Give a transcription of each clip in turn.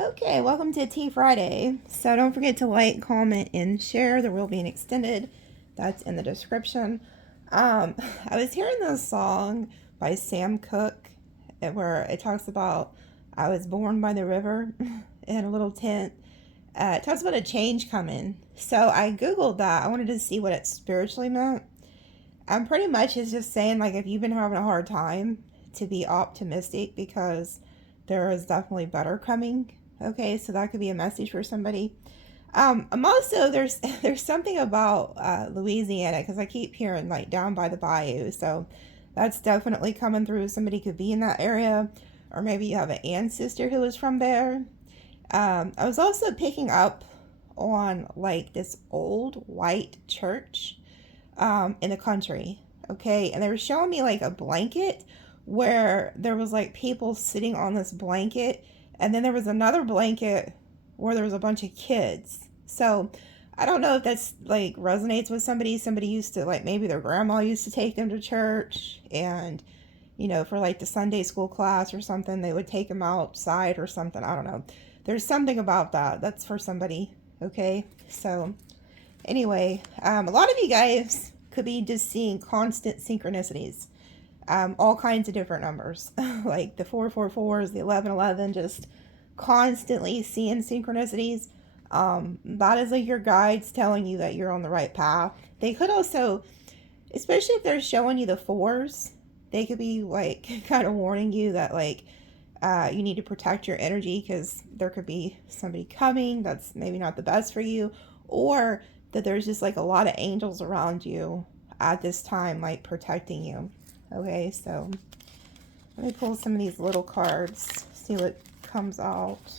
Okay, welcome to Tea Friday. So don't forget to like, comment, and share. There will be an extended. That's in the description. I was hearing this song by Sam Cooke where it talks about I was born by the river in a little tent. It talks about a change coming. So I Googled that. I wanted to see what it spiritually meant. And pretty much it's just saying, like, if you've been having a hard time, to be optimistic because there is definitely better coming. Okay, so that could be a message for somebody. I'm also there's something about Louisiana because I keep hearing like down by the bayou, so that's definitely coming through. Somebody could be in that area, or maybe you have an ancestor who is from there. I was also picking up on like this old white church in the country. Okay, and they were showing me like a blanket where there was like people sitting on this blanket, and then there was another blanket where there was a bunch of kids. So I don't know if that's like resonates with somebody. Somebody used to, like, maybe their grandma used to take them to church, and for like the Sunday school class or something, they would take them outside or something. I don't know. There's something about that. That's for somebody. Okay, so anyway, a lot of you guys could be just seeing constant synchronicities. All kinds of different numbers, like the 444s, the 1111, just constantly seeing synchronicities. That is like your guides telling you that you're on the right path. They could also, especially if they're showing you the fours, they could be like kind of warning you that like you need to protect your energy because there could be somebody coming that's maybe not the best for you, or that there's just like a lot of angels around you at this time, like protecting you. Okay, so let me pull some of these little cards, see what comes out.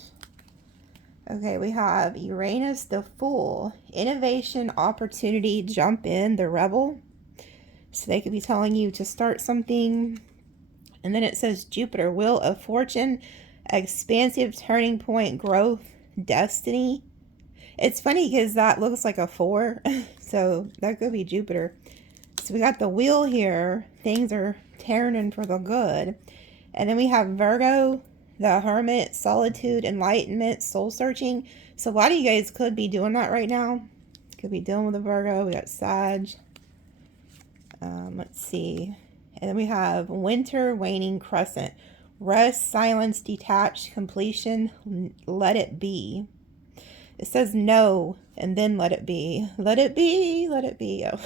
Okay, we have Uranus the Fool, innovation, opportunity, jump in, the rebel. So they could be telling you to start something. And then it says Jupiter, wheel of fortune, expansive turning point, growth, destiny. It's funny because that looks like a 4, so that could be Jupiter. So we got the wheel here. Things are turning for the good. And then we have Virgo, the Hermit, solitude, enlightenment, soul searching. So a lot of you guys could be doing that right now. Could be dealing with a Virgo. We got Sag. Let's see. And then we have winter, waning crescent. Rest, silence, detached, completion, let it be. It says no, and then let it be. Let it be, let it be. Oh.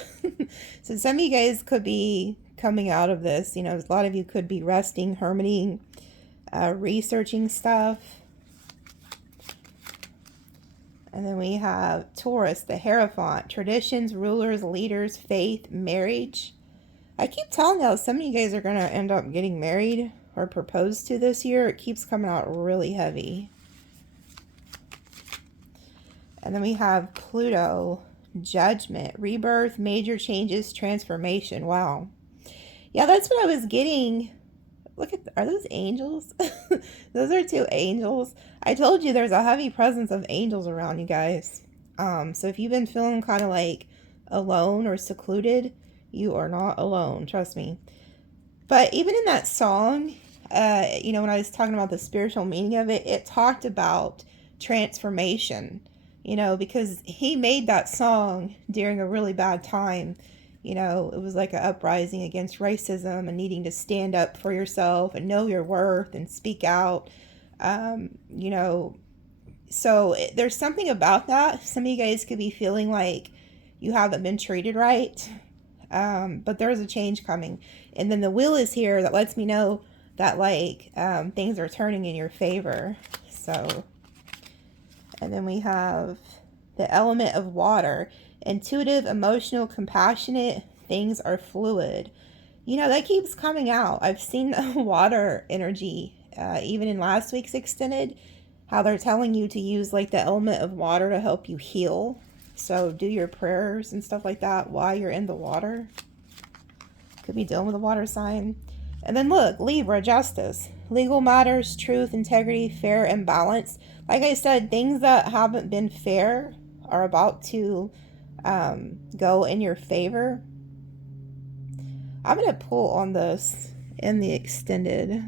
So some of you guys could be coming out of this. A lot of you could be resting, hermiting, researching stuff. And then we have Taurus, the Hierophant, traditions, rulers, leaders, faith, marriage. I keep telling y'all, some of you guys are going to end up getting married or proposed to this year. It keeps coming out really heavy. And then we have Pluto, judgment, rebirth, major changes, transformation. Wow. Yeah, that's what I was getting. Look are those angels? Those are 2 angels. I told you there's a heavy presence of angels around you guys. So if you've been feeling kind of like alone or secluded, you are not alone. Trust me. But even in that song, when I was talking about the spiritual meaning of it, it talked about transformation. Because he made that song during a really bad time. It was like an uprising against racism and needing to stand up for yourself and know your worth and speak out. So there's something about that. Some of you guys could be feeling like you haven't been treated right. But there's a change coming. And then the wheel is here that lets me know that things are turning in your favor. So... And then we have the element of water. Intuitive, emotional, compassionate. Things are fluid. That keeps coming out. I've seen the water energy, even in last week's extended, how they're telling you to use like the element of water to help you heal. So do your prayers and stuff like that while you're in the water. Could be dealing with a water sign. And then look, Libra, justice, legal matters, truth, integrity, fair and balanced. Like I said, things that haven't been fair are about to go in your favor. I'm going to pull on this in the extended.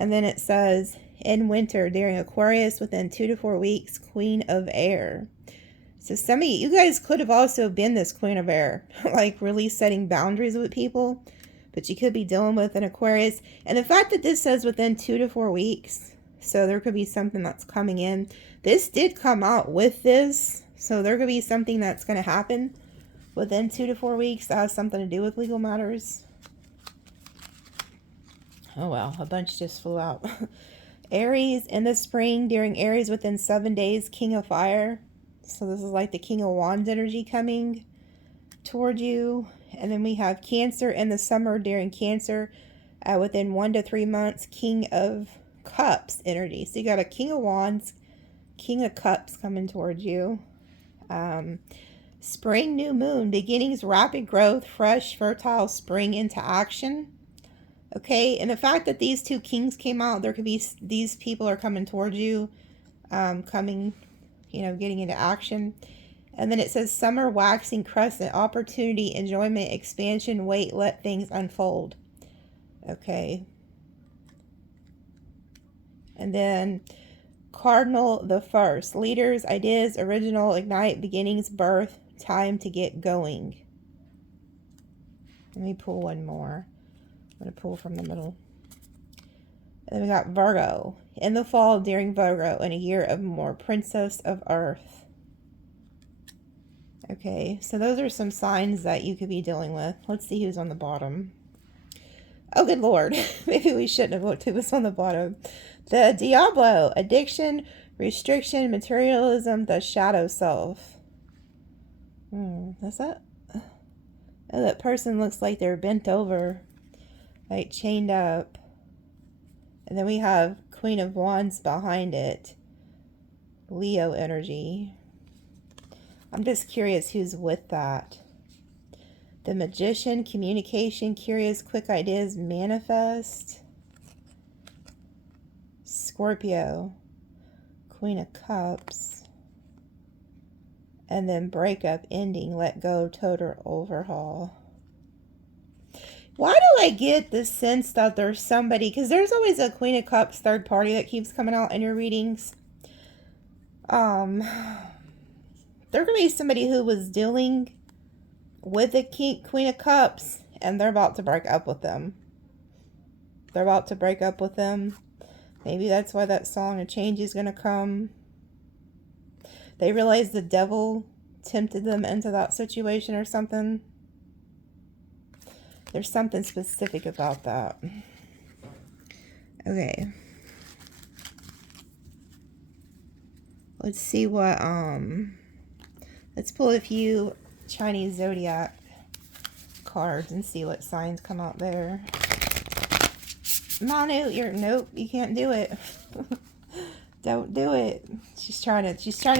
And then it says, in winter during Aquarius within 2 to 4 weeks, Queen of Air. So some of you guys could have also been this Queen of Air, like really setting boundaries with people, but you could be dealing with an Aquarius. And the fact that this says within 2 to 4 weeks, so there could be something that's coming in. This did come out with this, so there could be something that's going to happen within 2 to 4 weeks that has something to do with legal matters. Oh well, a bunch just flew out. Aries in the spring during Aries within 7 days, King of Fire. So this is like the King of Wands energy coming toward you. And then we have Cancer in the summer during Cancer within 1 to 3 months, King of Cups energy. So you got a King of Wands, King of Cups coming towards you. Spring, new moon, beginnings, rapid growth, fresh, fertile spring into action. Okay, and the fact that these two kings came out, there could be, these people are coming towards you, coming, you know, getting into action. And then it says summer, waxing crescent, opportunity, enjoyment, expansion, wait, let things unfold. Okay. And then Cardinal the first, leaders, ideas, original, ignite, beginnings, birth, time to get going. Let me pull one more. I'm going to pull from the middle. And then we got Virgo. In the fall, during Virgo, in a year of more, Princess of Earth. Okay, so those are some signs that you could be dealing with. Let's see who's on the bottom. Oh, good Lord. Maybe we shouldn't have looked who was on the bottom. The Diablo. Addiction, restriction, materialism, the shadow self. That's that? Oh, that person looks like they're bent over. Like chained up. And then we have Queen of Wands behind it. Leo energy. I'm just curious who's with that. The Magician, communication, curious, quick ideas, manifest. Scorpio. Queen of Cups. And then breakup, ending, let go, total overhaul. Why do I get the sense that there's somebody, because there's always a Queen of Cups third party that keeps coming out in your readings. There could be somebody who was dealing with a Queen of Cups and they're about to break up with them. They're about to break up with them. Maybe that's why that song, A Change is going to come. They realize the devil tempted them into that situation or something. There's something specific about that. Okay. Let's see what, let's pull a few Chinese zodiac cards and see what signs come out there. Manu, nope, you can't do it. Don't do it. She's trying to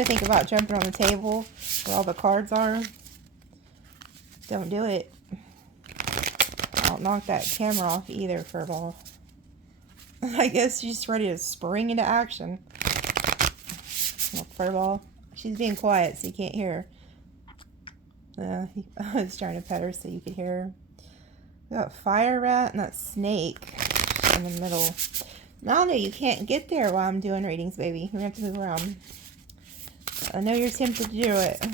think about jumping on the table where all the cards are. Don't do it. Don't knock that camera off either, Furball. I guess she's ready to spring into action. Well, Furball. She's being quiet so you can't hear her. I was trying to pet her so you could hear her. We got Fire Rat and that snake in the middle. No, you can't get there while I'm doing readings, baby. You're going to have to move around. I know you're tempted to do it.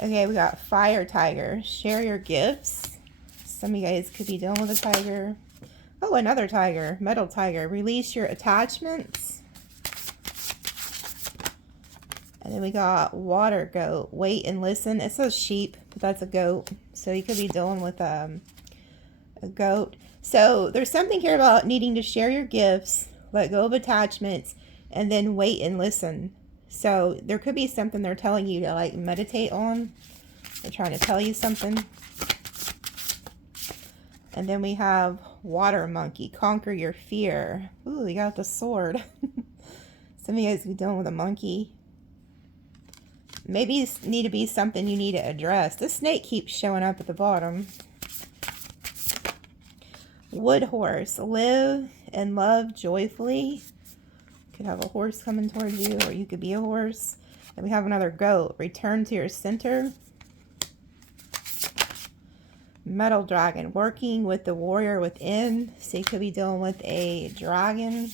Okay, we got Fire Tiger. Share your gifts. Some of you guys could be dealing with a tiger. Oh, another tiger. Metal Tiger. Release your attachments. And then we got Water Goat. Wait and listen. It says sheep, but that's a goat. So you could be dealing with a goat. So there's something here about needing to share your gifts, let go of attachments, and then wait and listen. So there could be something they're telling you to like meditate on. They're trying to tell you something. And then we have Water Monkey. Conquer your fear. Ooh, we got the sword. Some of you guys be dealing with a monkey. Maybe it need to be something you need to address. The snake keeps showing up at the bottom. Wood Horse. Live and love joyfully. Could have a horse coming towards you, or you could be a horse. Then we have another goat. Return to your center. Metal dragon, working with the warrior within. So you could be dealing with a dragon.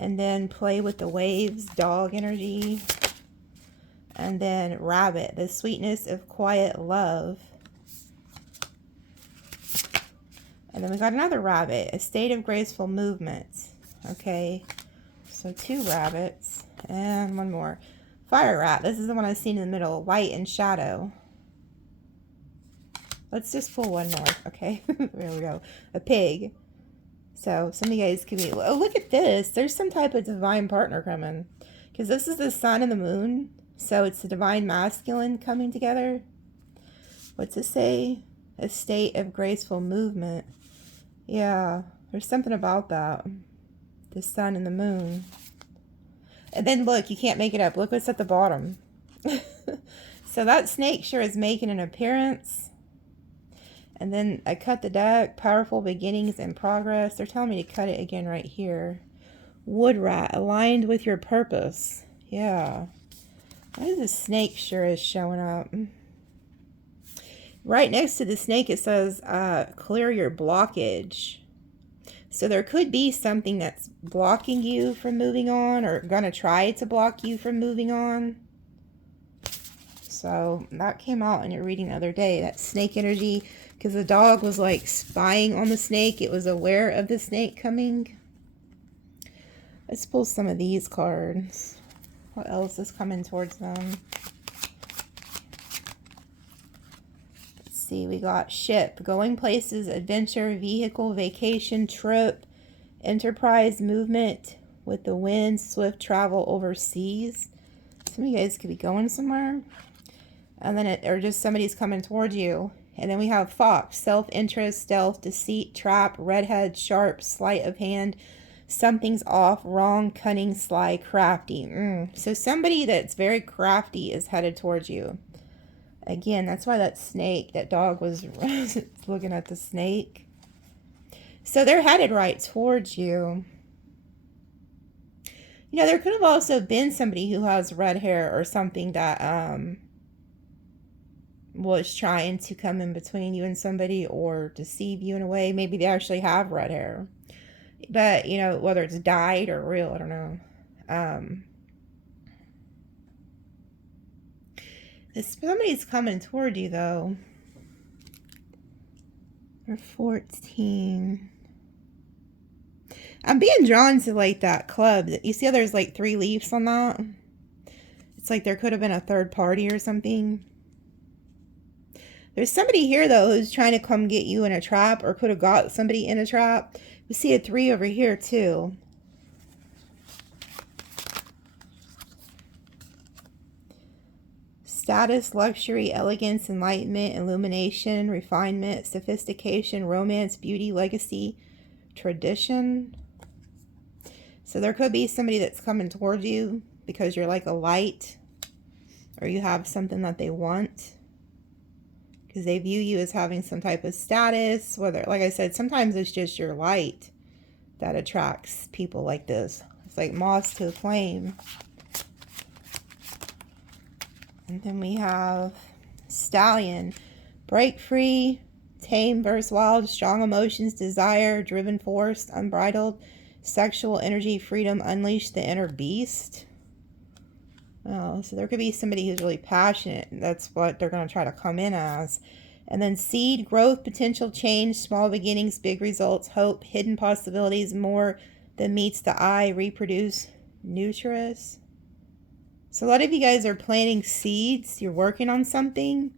And then play with the waves, dog energy. And then rabbit, the sweetness of quiet love. And then we got another rabbit, a state of graceful movement. Okay, so 2 rabbits and one more. Fire rat, this is the one I've seen in the middle, light and shadow. Let's just pull one more, okay? There we go. A pig. So some of you guys could be, oh, look at this. There's some type of divine partner coming. Because this is the sun and the moon. So it's the divine masculine coming together. What's it say? A state of graceful movement. Yeah, there's something about that. The sun and the moon. And then look, you can't make it up. Look what's at the bottom. So that snake sure is making an appearance. And then I cut the deck. Powerful beginnings and progress. They're telling me to cut it again right here. Wood rat, aligned with your purpose. Yeah. Why is the snake sure is showing up? Right next to the snake, it says, clear your blockage. So there could be something that's blocking you from moving on, or gonna try to block you from moving on. So that came out in your reading the other day, that snake energy, because the dog was like spying on the snake. It was aware of the snake coming. Let's pull some of these cards. What else is coming towards them? See, we got ship, going places, adventure, vehicle, vacation, trip, enterprise, movement with the wind, swift travel overseas. Some of you guys could be going somewhere. And then or just somebody's coming towards you. And then we have fox, self-interest, stealth, deceit, trap, redhead, sharp, sleight of hand, something's off, wrong, cunning, sly, crafty. So somebody that's very crafty is headed towards you. Again, that's why that snake, that dog was looking at the snake. So they're headed right towards you. You know, there could have also been somebody who has red hair or something that was trying to come in between you and somebody or deceive you in a way. Maybe they actually have red hair. But, you know, whether it's dyed or real, I don't know. Somebody's coming toward you, though. Or 14. I'm being drawn to, like, that club. You see how there's, like, 3 leaves on that? It's like there could have been a third party or something. There's somebody here, though, who's trying to come get you in a trap or could have got somebody in a trap. We see a 3 over here, too. Status, luxury, elegance, enlightenment, illumination, refinement, sophistication, romance, beauty, legacy, tradition. So there could be somebody that's coming towards you because you're like a light or you have something that they want. Because they view you as having some type of status. Whether, like I said, sometimes it's just your light that attracts people like this. It's like moths to a flame. And then we have stallion, break free, tame versus wild, strong emotions, desire, driven force, unbridled, sexual energy, freedom, unleash the inner beast. Oh, so there could be somebody who's really passionate. That's what they're going to try to come in as. And then seed, growth, potential, change, small beginnings, big results, hope, hidden possibilities, more than meets the eye, reproduce, nutritious. So a lot of you guys are planting seeds. You're working on something.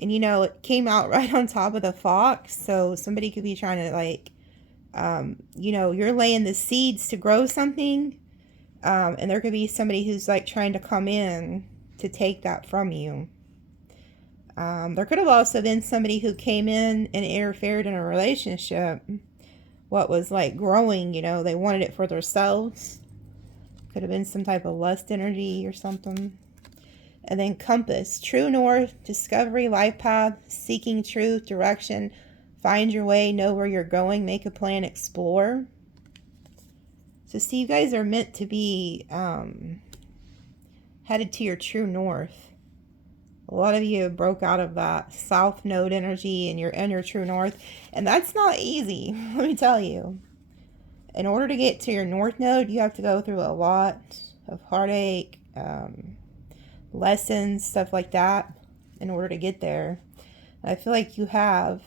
And, you know, it came out right on top of the fox. So somebody could be trying to, like, you know, you're laying the seeds to grow something. And there could be somebody who's, like, trying to come in to take that from you. There could have also been somebody who came in and interfered in a relationship. What was, like, growing, you know, they wanted it for themselves. Could have been some type of lust energy or something. And then compass, true north, discovery, life path, seeking truth, direction, find your way, know where you're going, make a plan, explore. So see, you guys are meant to be headed to your true north. A lot of you broke out of that south node energy and you're in your true north. And that's not easy, let me tell you. In order to get to your north node, you have to go through a lot of heartache, lessons, stuff like that, in order to get there. And I feel like you have.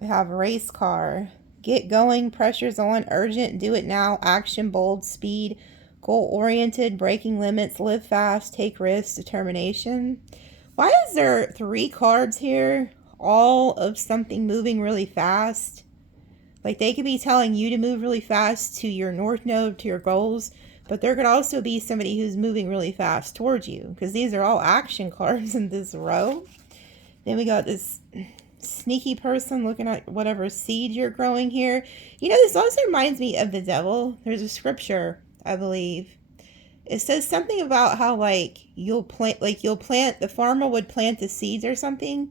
We have race car. Get going, pressure's on, urgent, do it now, action, bold, speed, goal-oriented, breaking limits, live fast, take risks, determination. Why is there 3 cards here, all of something moving really fast? Like, they could be telling you to move really fast to your north node, to your goals, but there could also be somebody who's moving really fast towards you, because these are all action cards in this row. Then we got this sneaky person looking at whatever seed you're growing here. You know, this also reminds me of the devil. There's a scripture, I believe. It says something about how, like, the farmer would plant the seeds or something,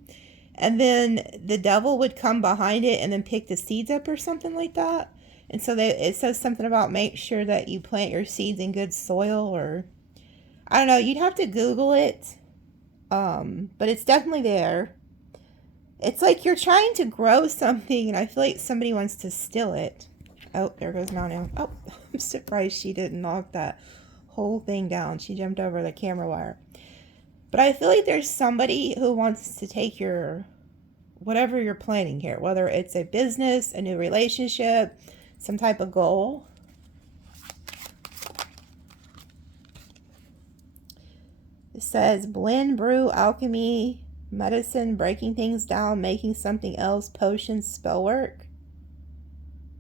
and then the devil would come behind it and then pick the seeds up or something like that. And so it says something about make sure that you plant your seeds in good soil, or I don't know, you'd have to Google it. But it's definitely there. It's like you're trying to grow something, and I feel like somebody wants to steal it. Oh, there goes Manu. Oh, I'm surprised she didn't knock that whole thing down. She jumped over the camera wire. But I feel like there's somebody who wants to take your, whatever you're planning here, whether it's a business, a new relationship, some type of goal. It says blend, brew, alchemy, medicine, breaking things down, making something else, potions, spell work.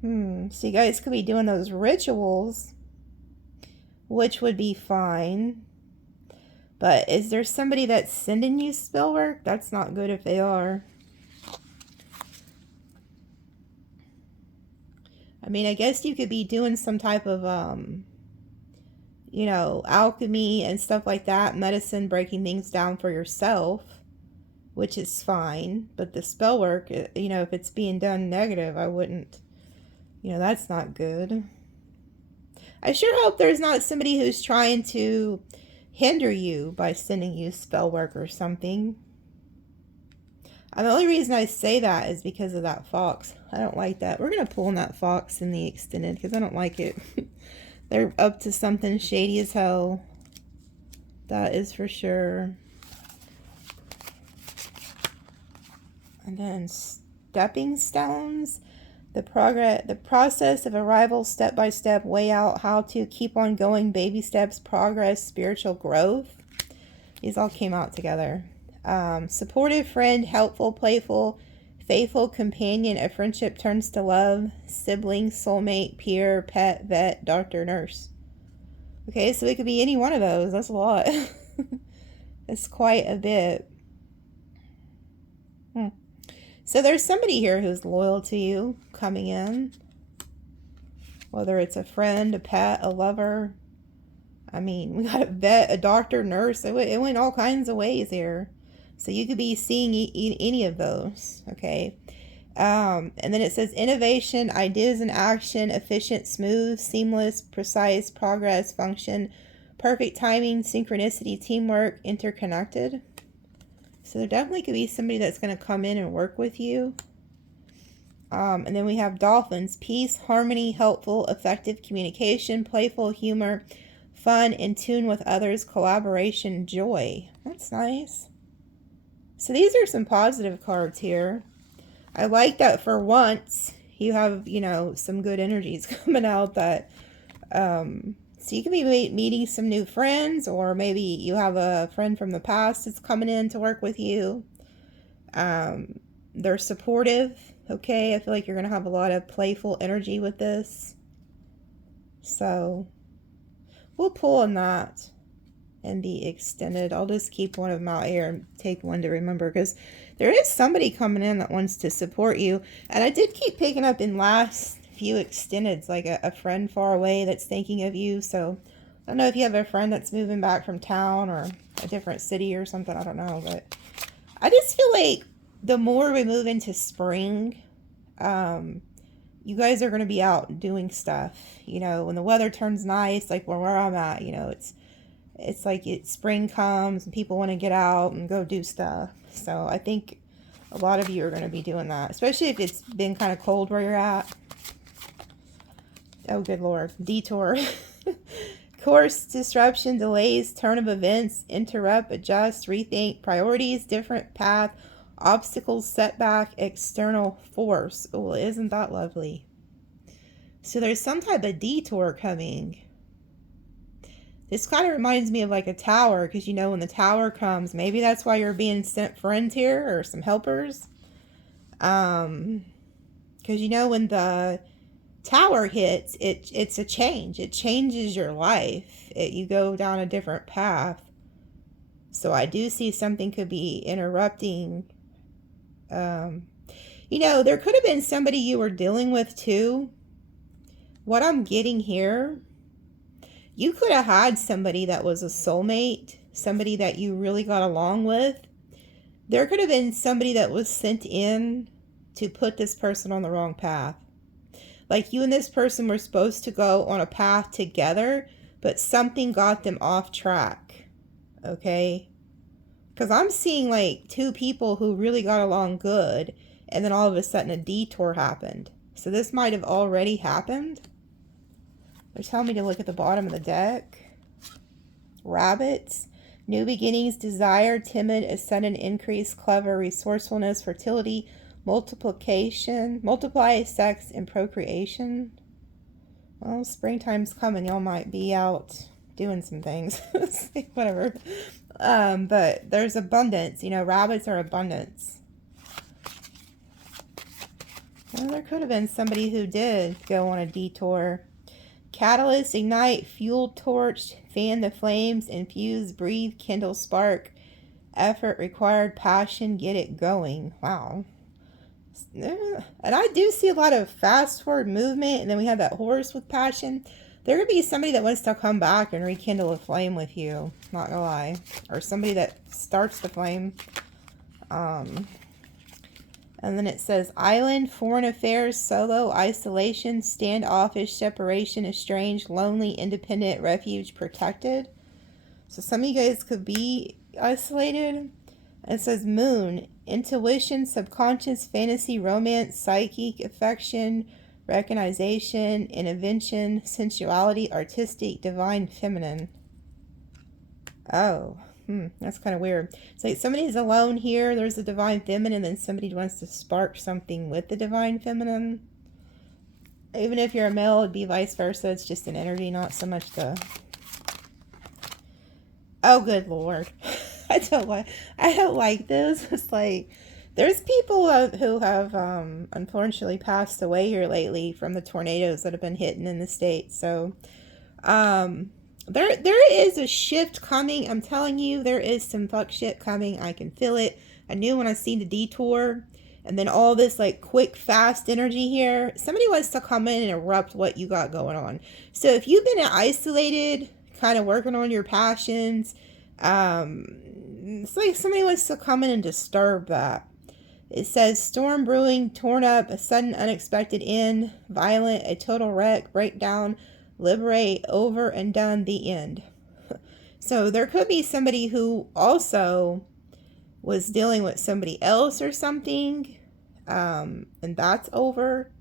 So you guys could be doing those rituals, which would be fine. But is there somebody that's sending you spell work? That's not good if they are. I mean, I guess you could be doing some type of, you know, alchemy and stuff like that. Medicine, breaking things down for yourself, which is fine. But the spell work, you know, if it's being done negative, I wouldn't, you know, that's not good. I sure hope there's not somebody who's trying to hinder you by sending you spell work or something. And the only reason I say that is because of that fox. I don't like that. We're going to pull on that fox in the extended because I don't like it. They're up to something shady as hell. That is for sure. And then stepping stones. The process of arrival, step by step, way out, how to keep on going, baby steps, progress, spiritual growth. These all came out together. Supportive friend, helpful, playful, faithful companion, a friendship turns to love, sibling, soulmate, peer, pet, vet, doctor, nurse. Okay, so it could be any one of those. That's a lot. That's quite a bit. So there's somebody here who's loyal to you coming in. Whether it's a friend, a pet, a lover. I mean, we got a vet, a doctor, nurse. It went all kinds of ways here. So you could be seeing any of those, okay? And then it says innovation, ideas in action, efficient, smooth, seamless, precise, progress, function, perfect timing, synchronicity, teamwork, interconnected. So there definitely could be somebody that's going to come in and work with you. And then we have dolphins, peace, harmony, helpful, effective communication, playful, humor, fun, in tune with others, collaboration, joy. That's nice. So these are some positive cards here. I like that for once you have, you know, some good energies coming out that, so you can be meeting some new friends, or maybe you have a friend from the past that's coming in to work with you. They're supportive, okay? I feel like you're going to have a lot of playful energy with this. So we'll pull on that and be extended. I'll just keep one of them out here and take one to remember, because there is somebody coming in that wants to support you. And I did keep picking up in last few extendeds, like a friend far away that's thinking of you. So I don't know if you have a friend that's moving back from town or a different city or something. I don't know. But I just feel like the more we move into spring, you guys are going to be out doing stuff. You know, when the weather turns nice, like where I'm at, you know, it's It's like spring comes and people want to get out and go do stuff. So I think a lot of you are going to be doing that, especially if it's been kind of cold where you're at. Oh, good Lord. Detour. Course disruption, delays, turn of events, interrupt, adjust, rethink, priorities, different path, obstacles, setback, external force. Oh, isn't that lovely? So there's some type of detour coming. This kind of reminds me of like a tower, because you know when the tower comes, maybe that's why you're being sent friends here or some helpers. Because you know when the tower hits, it's a change. It changes your life. You go down a different path. So I do see something could be interrupting. You know, there could have been somebody you were dealing with too. What I'm getting here, you could have had somebody that was a soulmate, somebody that you really got along with. There could have been somebody that was sent in to put this person on the wrong path. Like you and this person were supposed to go on a path together, but something got them off track. Okay? Because I'm seeing like two people who really got along good, and then all of a sudden a detour happened. So this might have already happened. They're telling me to look at the bottom of the deck. Rabbits. New beginnings, desire, timid, ascendant, increase, clever, resourcefulness, fertility, multiplication, multiply, sex, and procreation. Well, springtime's coming. Y'all might be out doing some things. Whatever. But there's abundance. You know, rabbits are abundance. Well, there could have been somebody who did go on a detour. Catalyst, ignite, fuel, torch, fan the flames, infuse, breathe, kindle, spark. Effort required, passion, get it going. Wow. And I do see a lot of fast forward movement, and then we have that horse with passion. There could be somebody that wants to come back and rekindle a flame with you, not gonna lie. Or somebody that starts the flame. And then it says island, foreign affairs, solo, isolation, standoffish, separation, estranged, lonely, independent, refuge, protected. So some of you guys could be isolated. It says moon, intuition, subconscious, fantasy, romance, psychic, affection, recognition, intervention, sensuality, artistic, divine, feminine. Oh, that's kind of weird. It's like somebody's alone here, there's a divine feminine, and then somebody wants to spark something with the divine feminine. Even if you're a male, it'd be vice versa. It's just an energy, not so much the... Oh, good Lord. I don't like this. It's like, there's people who have unfortunately passed away here lately from the tornadoes that have been hitting in the States. So, there is a shift coming. I'm telling you, there is some fuck shit coming. I can feel it. I knew when I seen the detour, and then all this like quick, fast energy here. Somebody wants to come in and erupt what you got going on. So if you've been isolated, kind of working on your passions, it's like somebody wants to come in and disturb that. It says storm brewing, torn up, a sudden unexpected end, violent, a total wreck, breakdown, liberate, over and done, the end. So there could be somebody who also was dealing with somebody else or something, and that's over.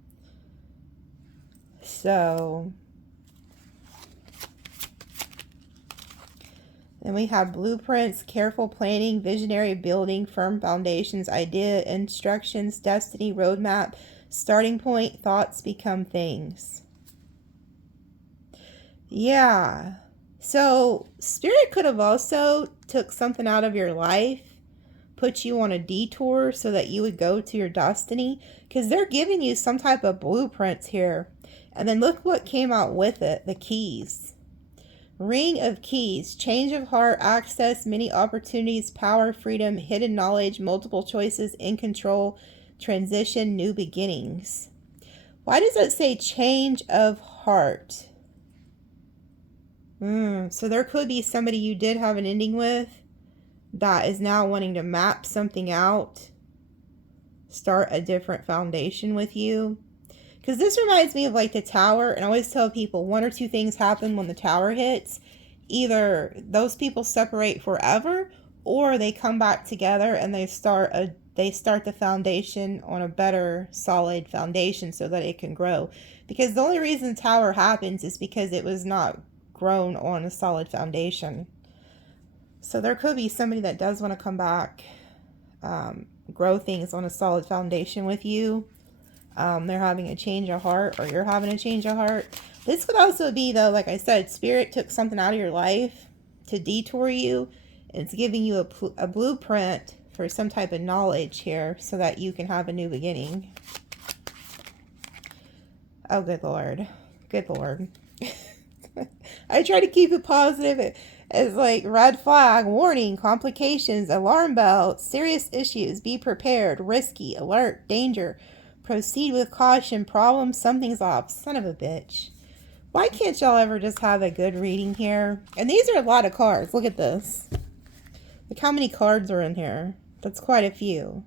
So then we have blueprints, careful planning, visionary building, firm foundations, idea, instructions, destiny, roadmap, starting point, thoughts become things. Yeah. So Spirit could have also took something out of your life, put you on a detour so that you would go to your destiny, because they're giving you some type of blueprints here. And then look what came out with it, the keys. Ring of keys, change of heart, access, many opportunities, power, freedom, hidden knowledge, multiple choices, in control, transition, new beginnings. Why does it say change of heart? So there could be somebody you did have an ending with that is now wanting to map something out, start a different foundation with you. Because this reminds me of like the tower, and I always tell people one or two things happen when the tower hits. either those people separate forever, or they come back together and they start the foundation on a better solid foundation so that it can grow. Because the only reason tower happens is because it was not grown on a solid foundation. So there could be somebody that does want to come back, grow things on a solid foundation with you. They're having a change of heart, or you're having a change of heart. This could also be, though, like I said, Spirit took something out of your life to detour you. It's giving you a blueprint for some type of knowledge here so that you can have a new beginning. Oh, good Lord. Good Lord. I try to keep it positive. It's like red flag, warning, complications, alarm bell, serious issues, be prepared, risky, alert, danger, proceed with caution, problem, something's off. Son of a bitch. Why can't y'all ever just have a good reading here? And these are a lot of cards. Look at this. Look how many cards are in here. That's quite a few.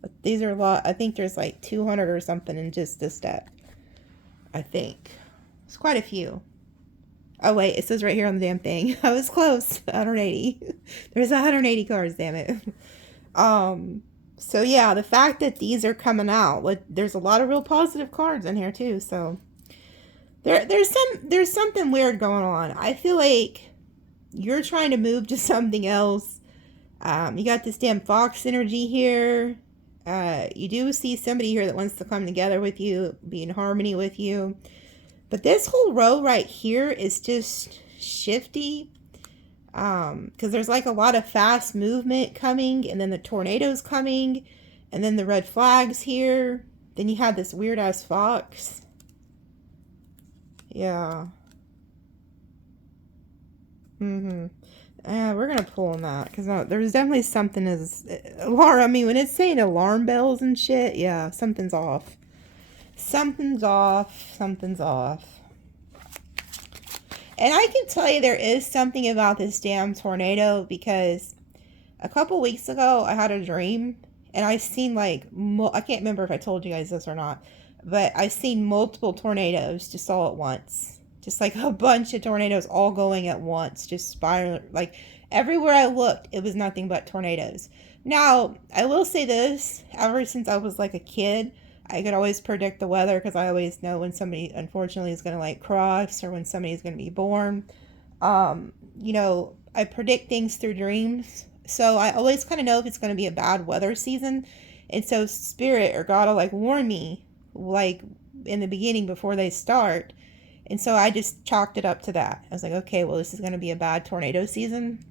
But these are a lot. I think there's like 200 or something in just this deck. I think. It's quite a few. Oh, wait. It says right here on the damn thing. I was close. 180. There's 180 cards, damn it. So, yeah, the fact that these are coming out. There's a lot of real positive cards in here, too. So, there's something weird going on. I feel like you're trying to move to something else. You got this damn fox energy here. You do see somebody here that wants to come together with you, be in harmony with you. But this whole row right here is just shifty. Because there's like a lot of fast movement coming, and then the tornadoes coming, and then the red flags here. Then you have this weird ass fox. Yeah. We're gonna pull on that because there's definitely something as alarm. I mean, when it's saying alarm bells and shit, yeah, something's off. Something's off. Something's off. And I can tell you there is something about this damn tornado, because a couple weeks ago I had a dream and I seen like I can't remember if I told you guys this or not, but I seen multiple tornadoes just all at once. Just like a bunch of tornadoes all going at once, just spiraling. Like everywhere I looked, it was nothing but tornadoes. Now, I will say this, ever since I was like a kid, I could always predict the weather because I always know when somebody, unfortunately, is going to like cross or when somebody's going to be born. You know, I predict things through dreams. So I always kind of know if it's going to be a bad weather season. And so Spirit or God will like warn me like in the beginning before they start. And so I just chalked it up to that. I was like, okay, well, this is going to be a bad tornado season.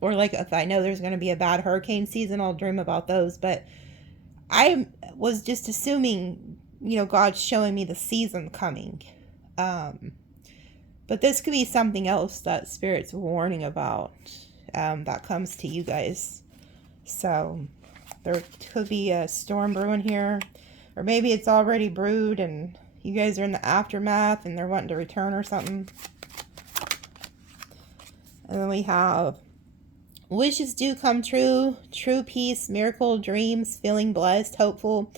Or like if I know there's going to be a bad hurricane season, I'll dream about those. But I was just assuming, you know, God's showing me the season coming. But this could be something else that Spirit's warning about that comes to you guys. So there could be a storm brewing here. Or maybe it's already brewed and you guys are in the aftermath and they're wanting to return or something. And then we have wishes do come true, true peace, miracle, dreams, feeling blessed, hopeful,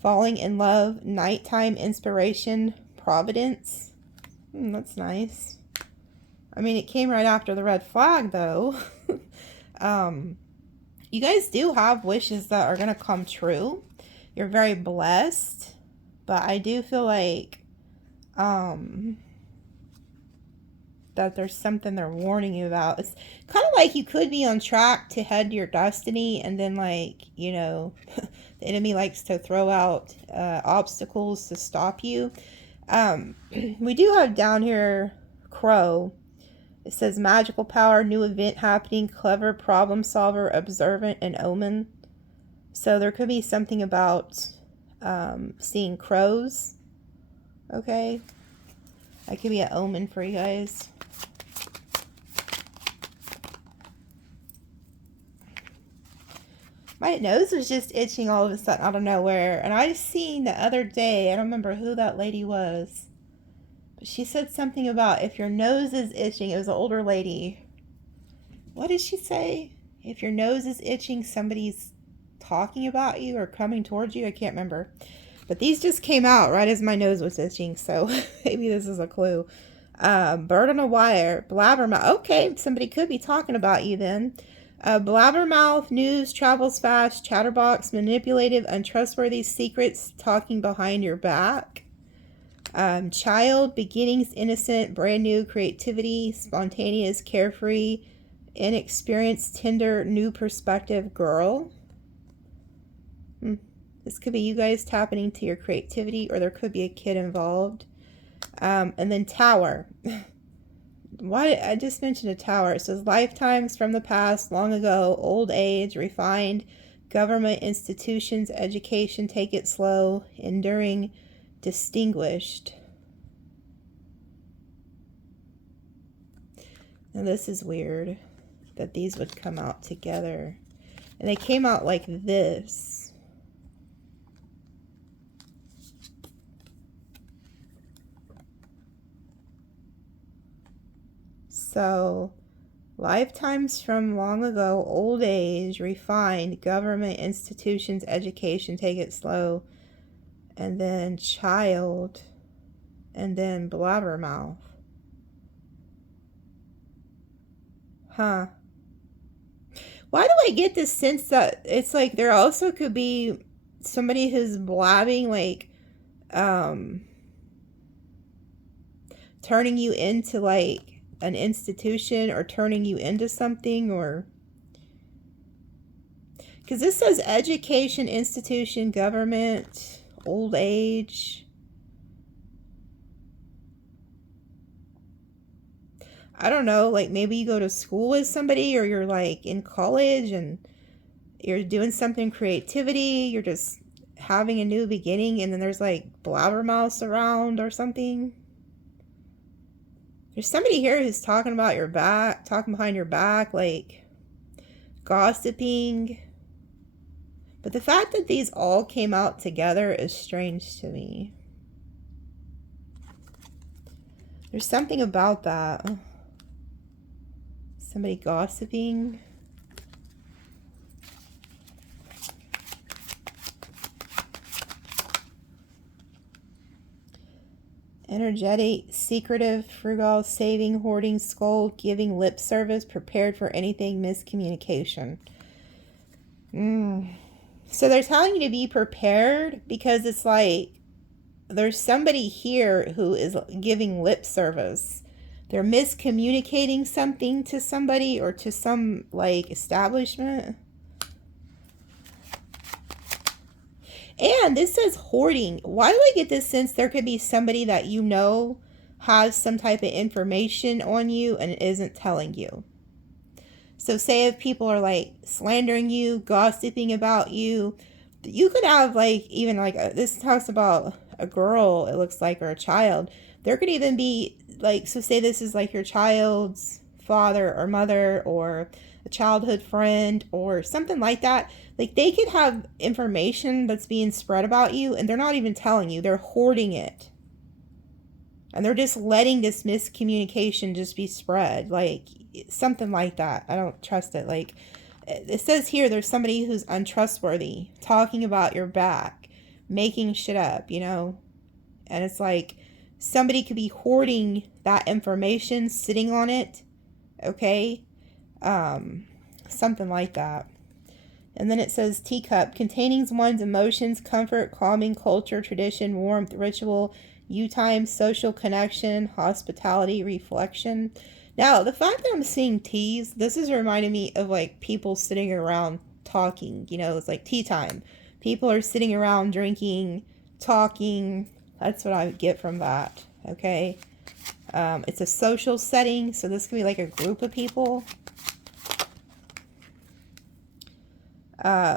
falling in love, nighttime inspiration, providence. That's nice. I mean, it came right after the red flag, though. You guys do have wishes that are going to come true. You're very blessed. But I do feel like that there's something they're warning you about. It's kind of like you could be on track to head to your destiny, and then, like, you know, the enemy likes to throw out obstacles to stop you. We do have down here Crow. It says magical power, new event happening, clever, problem solver, observant, and omen. So there could be something about seeing crows. Okay. That could be an omen for you guys. My nose was just itching all of a sudden out of nowhere. And I seen the other day, I don't remember who that lady was, but she said something about if your nose is itching. It was an older lady. What did she say? If your nose is itching, somebody's talking about you or coming towards you. I can't remember. But these just came out right as my nose was itching. So maybe this is a clue. Bird on a wire, blabbermouth. Okay, somebody could be talking about you then. Blabbermouth, news, travels fast, chatterbox, manipulative, untrustworthy, secrets, talking behind your back. Child, beginnings, innocent, brand new, creativity, spontaneous, carefree, inexperienced, tender, new perspective, girl. This could be you guys tapping into your creativity, or there could be a kid involved. And then tower. Why I just mentioned a tower. It says lifetimes from the past, long ago, old age, refined, government institutions, education, take it slow, enduring, distinguished. Now this is weird that these would come out together. And they came out like this. So, lifetimes from long ago, old age, refined, government, institutions, education, take it slow, and then child, and then blabbermouth. Huh. Why do I get this sense that it's like there also could be somebody who's blabbing, like, turning you into, like, an institution, or turning you into something, or because this says education, institution, government, old age. I don't know, like maybe you go to school with somebody, or you're like in college and you're doing something creativity, you're just having a new beginning, and then there's like blabbermouths around or something. There's somebody here who's talking about your back, talking behind your back, like gossiping. But the fact that these all came out together is strange to me. There's something about that. Somebody gossiping. Energetic, secretive, frugal, saving, hoarding, scold, giving lip service, prepared for anything, miscommunication. So they're telling you to be prepared because it's like there's somebody here who is giving lip service. They're miscommunicating something to somebody or to some like establishment. And this says hoarding. Why do I get this sense there could be somebody that you know has some type of information on you and isn't telling you? So say if people are like slandering you, gossiping about you, you could have like even like this talks about a girl, it looks like, or a child. There could even be like, so say this is like your child's father or mother or a childhood friend or something like that. Like they could have information that's being spread about you and they're not even telling you. They're hoarding it. And they're just letting this miscommunication just be spread. Like something like that. I don't trust it. Like it says here, there's somebody who's untrustworthy, talking about your back, making shit up, you know? And it's like somebody could be hoarding that information, sitting on it. Okay? Something like that. And then it says teacup, containing one's emotions, comfort, calming, culture, tradition, warmth, ritual, you time, social connection, hospitality, reflection. Now, the fact that I'm seeing teas, this is reminding me of like people sitting around talking, you know, it's like tea time. People are sitting around drinking, talking. That's what I get from that, okay? It's a social setting, so this could be like a group of people.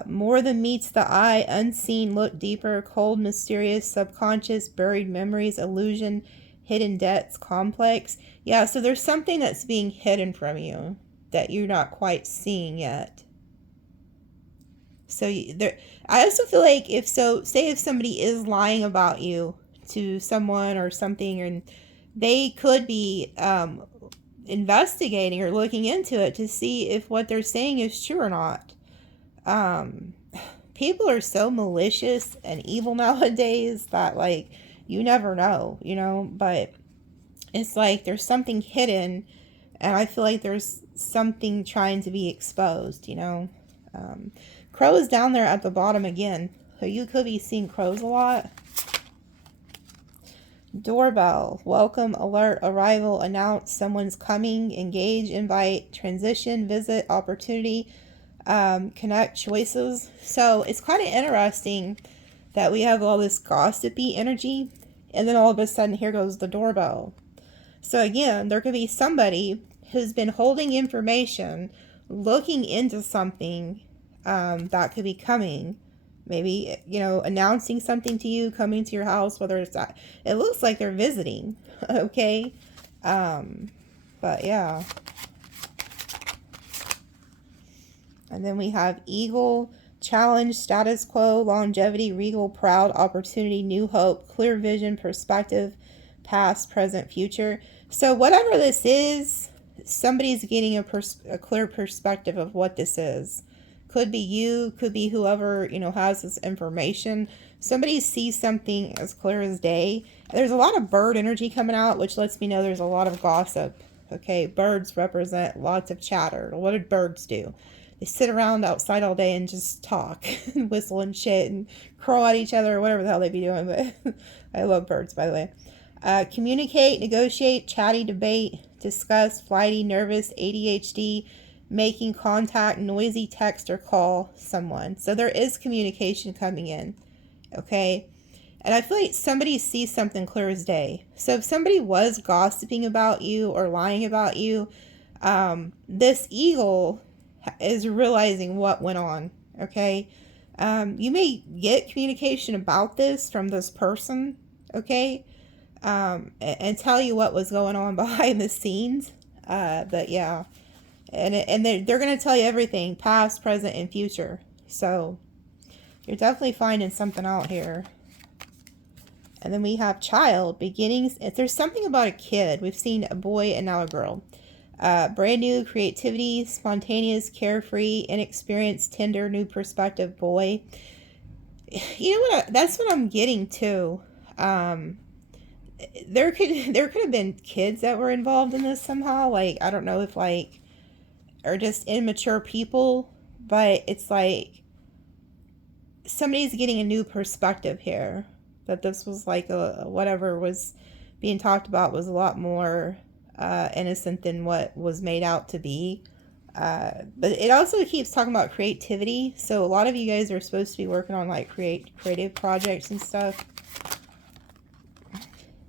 More than meets the eye, unseen, look deeper, cold, mysterious, subconscious, buried memories, illusion, hidden debts, complex. Yeah, so there's something that's being hidden from you that you're not quite seeing yet. So there, I also feel like say if somebody is lying about you to someone or something, and they could be investigating or looking into it to see if what they're saying is true or not. People are so malicious and evil nowadays that like you never know, you know, but It's like there's something hidden, and I feel like there's something trying to be exposed, you know. Crows down there at the bottom again. So you could be seeing crows a lot. Doorbell, welcome, alert, arrival, announce, someone's coming, engage, invite, transition, visit, opportunity, connect, choices. So it's kind of interesting that we have all this gossipy energy, and then all of a sudden here goes the doorbell. So again, there could be somebody who's been holding information, looking into something that could be coming. Maybe, you know, announcing something to you, coming to your house, whether it's that. It looks like they're visiting, okay? But yeah. And then we have eagle, challenge, status quo, longevity, regal, proud, opportunity, new hope, clear vision, perspective, past, present, future. So whatever this is, somebody's getting a clear perspective of what this is. Could be you, could be whoever, you know, has this information. Somebody sees something as clear as day. There's a lot of bird energy coming out, which lets me know there's a lot of gossip. Okay, birds represent lots of chatter. What did birds do? They sit around outside all day and just talk and whistle and shit and crow at each other or whatever the hell they be doing. But I love birds, by the way. Communicate, negotiate, chatty, debate, discuss, flighty, nervous, ADHD, making contact, noisy, text or call someone. So there is communication coming in, okay? And I feel like somebody sees something clear as day. So if somebody was gossiping about you or lying about you, this eagle is realizing what went on, okay? You may get communication about this from this person, okay? And tell you what was going on behind the scenes. But yeah. And they're going to tell you everything, past, present, and future. So you're definitely finding something out here. And then we have child, beginnings. If there's something about a kid, we've seen a boy and now a girl. Brand new, creativity, spontaneous, carefree, inexperienced, tender, new perspective boy. You know what? That's what I'm getting to. There could have been kids that were involved in this somehow. Like, I don't know if like, or just immature people, but it's like somebody's getting a new perspective here. That this was like whatever was being talked about was a lot more innocent than what was made out to be. But it also keeps talking about creativity. So a lot of you guys are supposed to be working on like creative projects and stuff.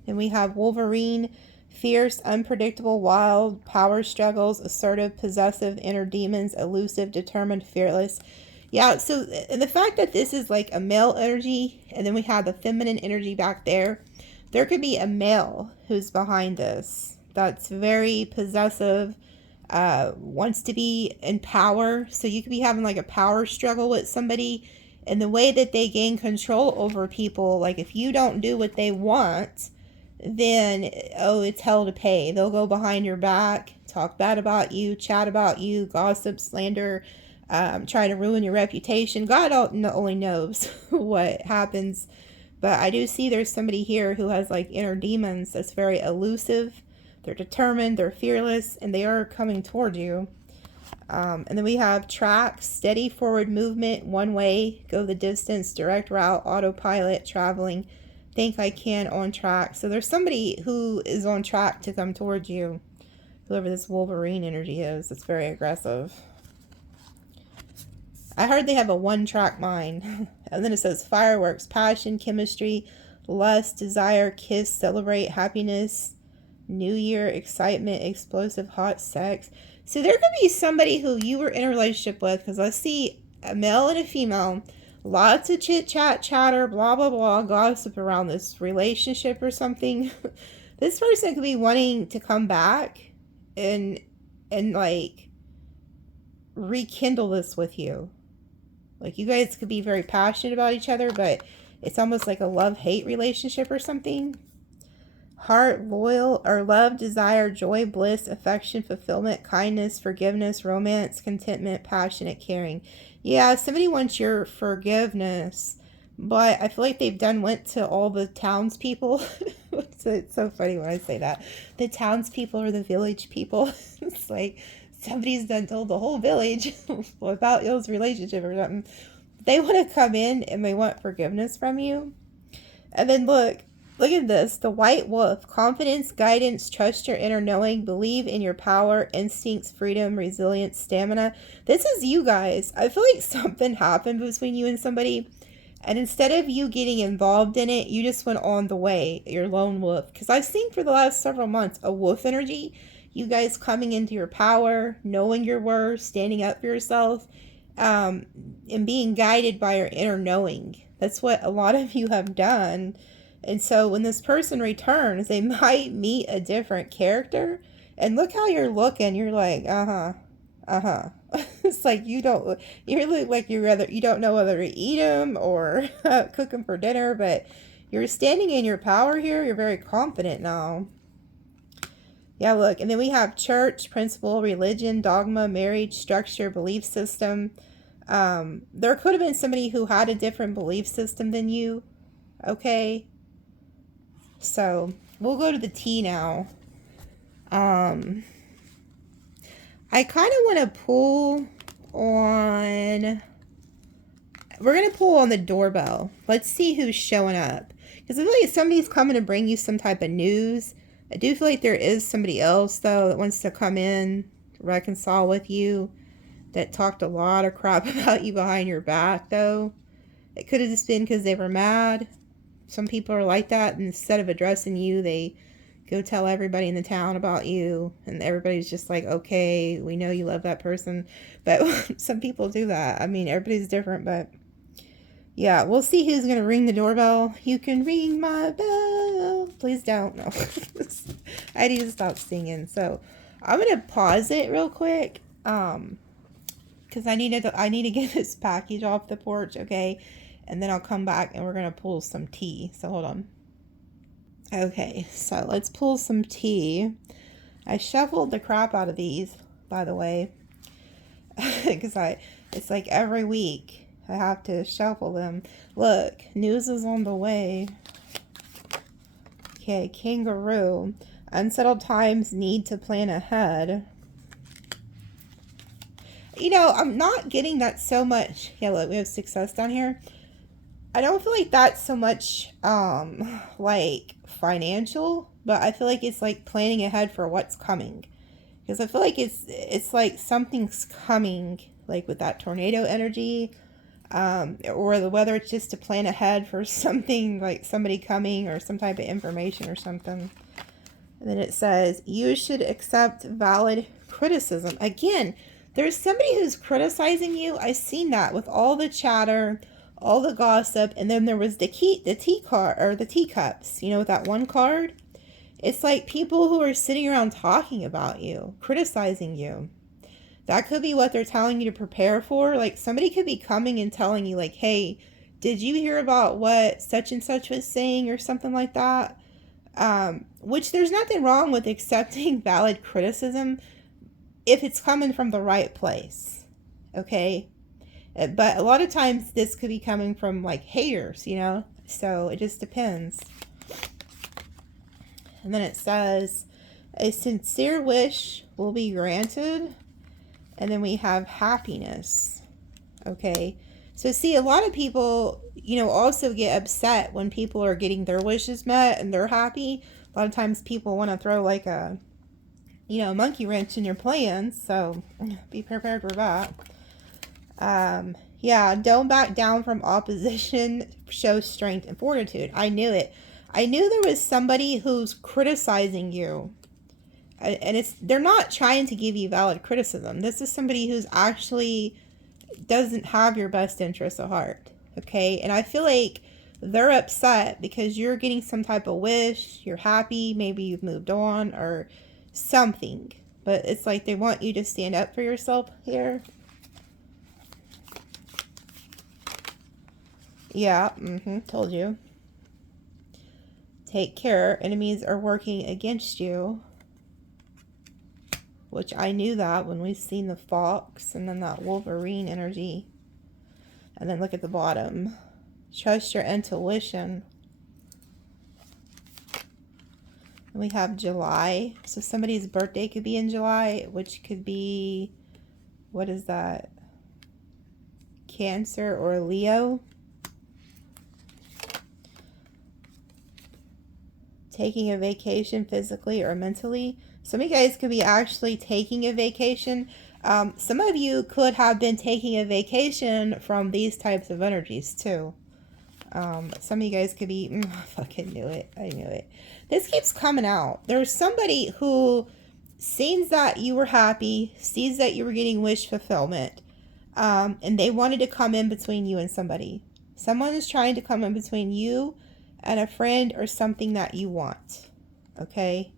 Then we have Wolverine, fierce, unpredictable, wild, power struggles, assertive, possessive, inner demons, elusive, determined, fearless. Yeah, so the fact that this is like a male energy, and then we have the feminine energy back there, there could be a male who's behind this. That's very possessive, wants to be in power. So you could be having like a power struggle with somebody, and the way that they gain control over people, like if you don't do what they want, then, oh, it's hell to pay. They'll go behind your back, talk bad about you, chat about you, gossip, slander, try to ruin your reputation. God only knows what happens. But I do see there's somebody here who has like inner demons that's very elusive. They're determined, they're fearless, and they are coming toward you. And then we have track, steady forward movement, one way, go the distance, direct route, autopilot, traveling, think I can, on track. So there's somebody who is on track to come towards you. Whoever this Wolverine energy is, it's very aggressive. I heard they have a one-track mind. And then it says fireworks, passion, chemistry, lust, desire, kiss, celebrate, happiness, new year, excitement, explosive, hot sex. So there could be somebody who you were in a relationship with, because I see a male and a female, lots of chit chat, chatter, blah, blah, blah, gossip around this relationship or something. This person could be wanting to come back and like rekindle this with you. Like you guys could be very passionate about each other, but it's almost like a love-hate relationship or something. Heart, loyal, or love, desire, joy, bliss, affection, fulfillment, kindness, forgiveness, romance, contentment, passionate, caring. Yeah, somebody wants your forgiveness But I feel like they've went to all the townspeople. It's so funny when I say that. The townspeople or the village people. It's like somebody's told the whole village about y'all's relationship or something. They want to come in and they want forgiveness from you. And then look at this. The white wolf. Confidence, guidance, trust your inner knowing, believe in your power, instincts, freedom, resilience, stamina. This is you guys. I feel like something happened between you and somebody. And instead of you getting involved in it, you just went on the way, your lone wolf. Because I've seen for the last several months a wolf energy. You guys coming into your power, knowing your worth, standing up for yourself, and being guided by your inner knowing. That's what a lot of you have done. And so when this person returns, they might meet a different character. And look how you're looking. You're like, It's like you look like you don't know whether to eat them or cook them for dinner, but you're standing in your power here. You're very confident now. Yeah, look. And then we have church, principle, religion, dogma, marriage, structure, belief system. There could have been somebody who had a different belief system than you. Okay. So we'll go to the T now. I kind of want to pull on... We're going to pull on the doorbell. Let's see who's showing up. Because I feel like somebody's coming to bring you some type of news. I do feel like there is somebody else, though, that wants to come in, reconcile with you, that talked a lot of crap about you behind your back, though. It could have just been because they were mad. Some people are like that, and instead of addressing you, they go tell everybody in the town about you, and everybody's just like, okay, we know you love that person. But some people do that. I mean, everybody's different, but yeah, we'll see who's going to ring the doorbell. You can ring my bell. Please don't. No. I need to stop singing. So I'm going to pause it real quick. Because I need to get this package off the porch, okay? And then I'll come back and we're going to pull some tea. So hold on. Okay, so let's pull some tea. I shuffled the crap out of these, by the way. Because it's like every week I have to shuffle them. Look, news is on the way. Okay, kangaroo. Unsettled times need to plan ahead. You know, I'm not getting that so much. Yeah, look, we have success down here. I don't feel like that's so much, like, financial, but I feel like it's, like, planning ahead for what's coming. Because I feel like it's like something's coming, like, with that tornado energy, or whether it's just to plan ahead for something, like somebody coming, or some type of information or something. And then it says, you should accept valid criticism. Again, there's somebody who's criticizing you. I've seen that with all the chatter, all the gossip, and then there was the tea card, or the teacups, you know, with that one card. It's like people who are sitting around talking about you, criticizing you. That could be what they're telling you to prepare for. Like, somebody could be coming and telling you, like, hey, did you hear about what such and such was saying, or something like that? Which there's nothing wrong with accepting valid criticism if it's coming from the right place, okay? But a lot of times this could be coming from, like, haters, you know? So it just depends. And then it says, a sincere wish will be granted. And then we have happiness. Okay? So see, a lot of people, you know, also get upset when people are getting their wishes met and they're happy. A lot of times people want to throw, like, a, you know, monkey wrench in your plans. So be prepared for that. Yeah, don't back down from opposition. Show strength and fortitude. I knew it. I knew there was somebody who's criticizing you. And they're not trying to give you valid criticism. This is somebody who's actually doesn't have your best interest at heart. Okay? And I feel like they're upset because you're getting some type of wish. You're happy. Maybe you've moved on or something. But it's like they want you to stand up for yourself here. Yeah, told you. Take care. Enemies are working against you. Which I knew that when we've seen the fox and then that Wolverine energy. And then look at the bottom. Trust your intuition. And we have July. So somebody's birthday could be in July, which could be, what is that? Cancer or Leo. Taking a vacation physically or mentally. Some of you guys could be actually taking a vacation. Some of you could have been taking a vacation from these types of energies too. Some of you guys could be, I fucking knew it. I knew it. This keeps coming out. There's somebody who sees that you were happy, sees that you were getting wish fulfillment, and they wanted to come in between you and somebody. Someone is trying to come in between you and a friend or something that you want. Okay?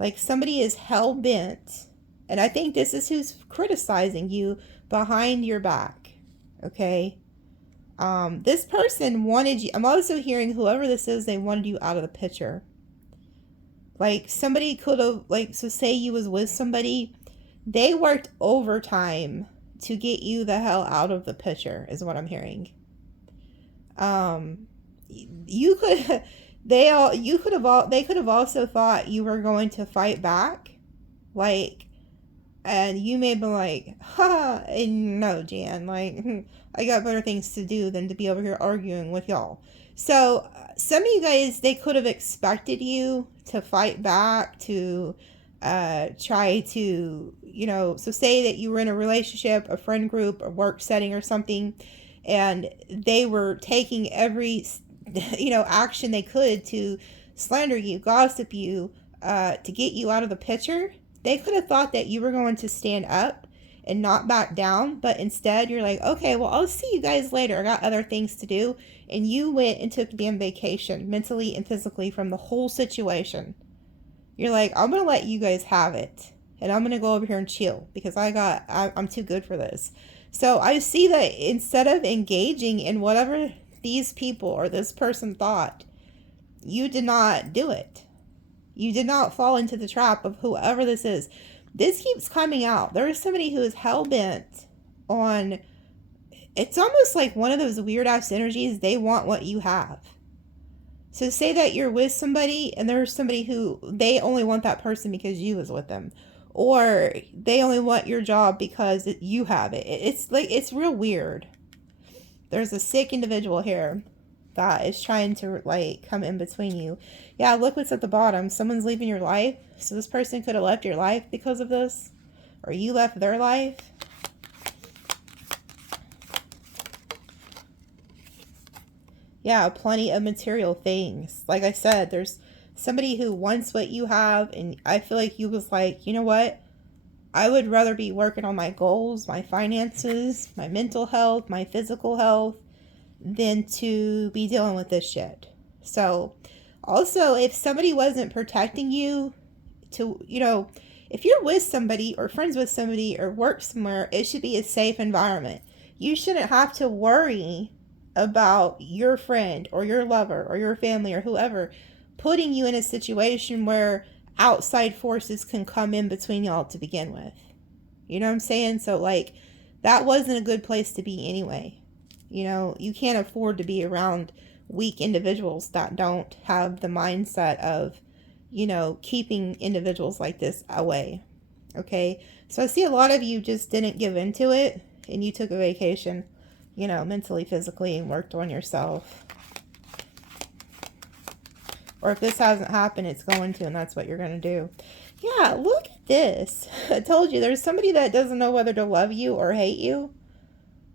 Like somebody is hell-bent, and I think this is who's criticizing you behind your back. Okay? This person wanted you. I'm also hearing whoever this is, they wanted you out of the picture. Like somebody could have, like, so say you was with somebody, they worked overtime to get you the hell out of the picture, is what I'm hearing. You could, they could have also thought you were going to fight back, like, and you may have been like, and no, Jan, like, I got better things to do than to be over here arguing with y'all. So some of you guys, they could have expected you to fight back, to try to, so say that you were in a relationship, a friend group, a work setting or something, and they were taking every, action they could to slander you, gossip you, to get you out of the picture. They could have thought that you were going to stand up and not back down, but instead you're like, okay, well, I'll see you guys later. I got other things to do. And you went and took a damn vacation, mentally and physically, from the whole situation. You're like, I'm going to let you guys have it. And I'm going to go over here and chill because I'm too good for this. So I see that instead of engaging in whatever these people or this person thought, you did not do it. You did not fall into the trap of whoever this is. This keeps coming out. There is somebody who is hell-bent on, it's almost like one of those weird-ass energies. They want what you have. So say that you're with somebody and there's somebody who, they only want that person because you was with them. Or they only want your job because you have it. It's like, it's real weird. There's a sick individual here that is trying to, like, come in between you. Yeah, look what's at the bottom. Someone's leaving your life. So this person could have left your life because of this. Or you left their life. Yeah, plenty of material things. Like I said, there's somebody who wants what you have. And I feel like you was like, you know what? I would rather be working on my goals, my finances, my mental health, my physical health, than to be dealing with this shit. So also, if somebody wasn't protecting you, to, if you're with somebody or friends with somebody or work somewhere, it should be a safe environment. You shouldn't have to worry about your friend or your lover or your family or whoever putting you in a situation where outside forces can come in between y'all to begin with. You know what I'm saying? So, like, that wasn't a good place to be anyway. You can't afford to be around weak individuals that don't have the mindset of, keeping individuals like this away. Okay? So I see a lot of you just didn't give into it and you took a vacation, mentally, physically, and worked on yourself. Or if this hasn't happened, it's going to, and that's what you're going to do. Yeah, look at this. I told you, there's somebody that doesn't know whether to love you or hate you.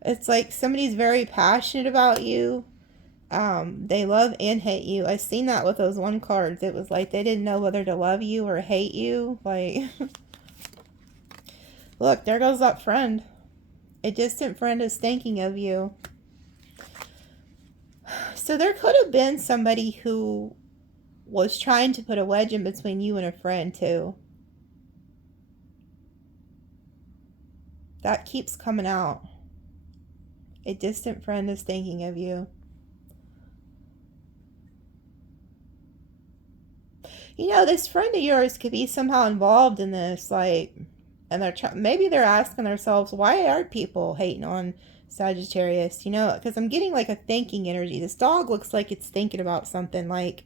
It's like somebody's very passionate about you. They love and hate you. I seen that with those one cards. It was like they didn't know whether to love you or hate you. Like, look, there goes that friend. A distant friend is thinking of you. So there could have been somebody who was trying to put a wedge in between you and a friend too. That keeps coming out. A distant friend is thinking of you. This friend of yours could be somehow involved in this, like, and maybe they're asking themselves, why are people hating on Sagittarius, you know, because I'm getting like a thinking energy. This dog looks like it's thinking about something like,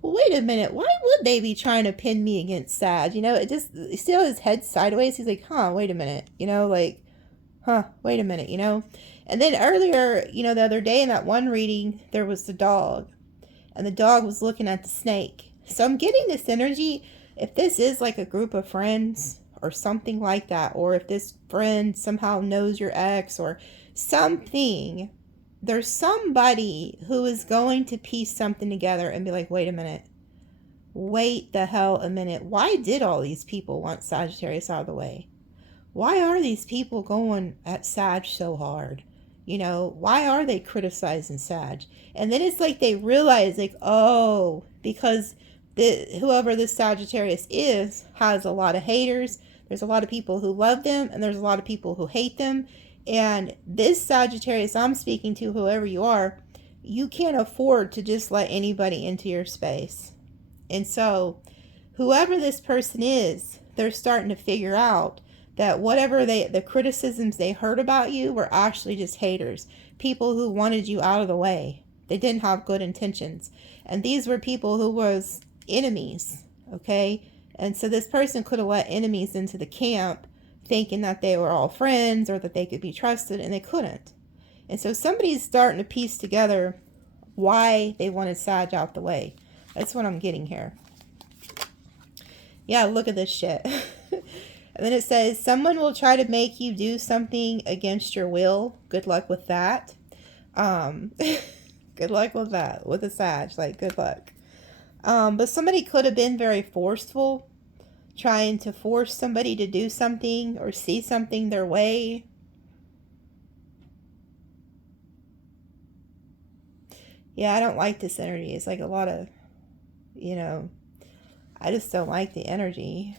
well, wait a minute, why would they be trying to pin me against Sag? You know, it just, you see how his head sideways? He's like, huh, wait a minute, you know, like, huh, wait a minute, you know? And then earlier, you know, the other day in that one reading, there was the dog, and the dog was looking at the snake. So I'm getting this energy, if this is like a group of friends or something like that, or if this friend somehow knows your ex or something, there's somebody who is going to piece something together and be like, wait a minute. Wait the hell a minute. Why did all these people want Sagittarius out of the way? Why are these people going at Sag so hard? You know, why are they criticizing Sag? And then it's like they realize, like, oh, because whoever this Sagittarius is has a lot of haters. There's a lot of people who love them, and there's a lot of people who hate them. And this Sagittarius I'm speaking to, whoever you are, you can't afford to just let anybody into your space. And so whoever this person is, they're starting to figure out that whatever the criticisms they heard about you were actually just haters. People who wanted you out of the way. They didn't have good intentions. And these were people who was enemies, okay? And so this person could have let enemies into the camp thinking that they were all friends or that they could be trusted, and they couldn't. And so somebody's starting to piece together why they wanted Sag out the way. That's what I'm getting here. Yeah, look at this shit. And then it says, someone will try to make you do something against your will. Good luck with that. Good luck with that. With a Sag, like, good luck. But somebody could have been very forceful, trying to force somebody to do something or see something their way. Yeah, I don't like this energy. It's like a lot of, you know, I just don't like the energy.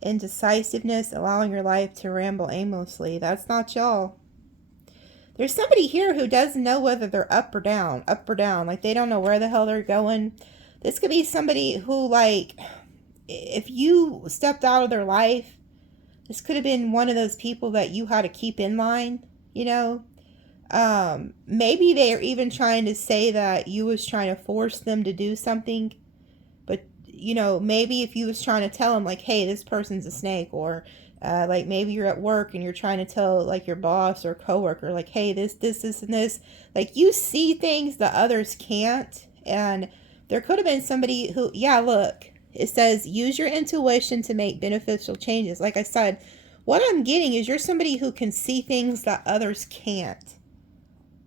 Indecisiveness, allowing your life to ramble aimlessly. That's not y'all. There's somebody here who doesn't know whether they're up or down. Like they don't know where the hell they're going. This could be somebody who, like, if you stepped out of their life, this could have been one of those people that you had to keep in line, you know. Maybe they're even trying to say that you was trying to force them to do something. But, you know, maybe if you was trying to tell them, like, hey, this person's a snake, or like maybe you're at work and you're trying to tell, like, your boss or coworker, like, hey, this, and this. Like, you see things that others can't. And there could have been somebody who, yeah, look, it says use your intuition to make beneficial changes. Like I said, what I'm getting is you're somebody who can see things that others can't.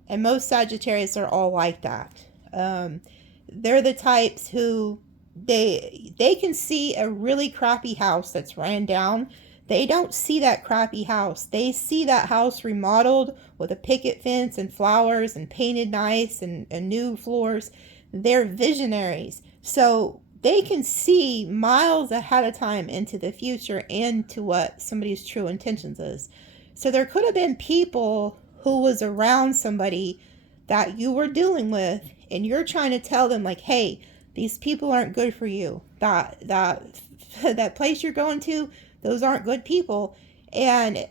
And most Sagittarius are all like that. They're the types who they can see a really crappy house that's ran down. They don't see that crappy house. They see that house remodeled with a picket fence and flowers and painted nice and new floors. They're visionaries. So they can see miles ahead of time into the future and to what somebody's true intentions is. So there could have been people who was around somebody that you were dealing with, and you're trying to tell them, like, hey, these people aren't good for you. That place you're going to, those aren't good people. And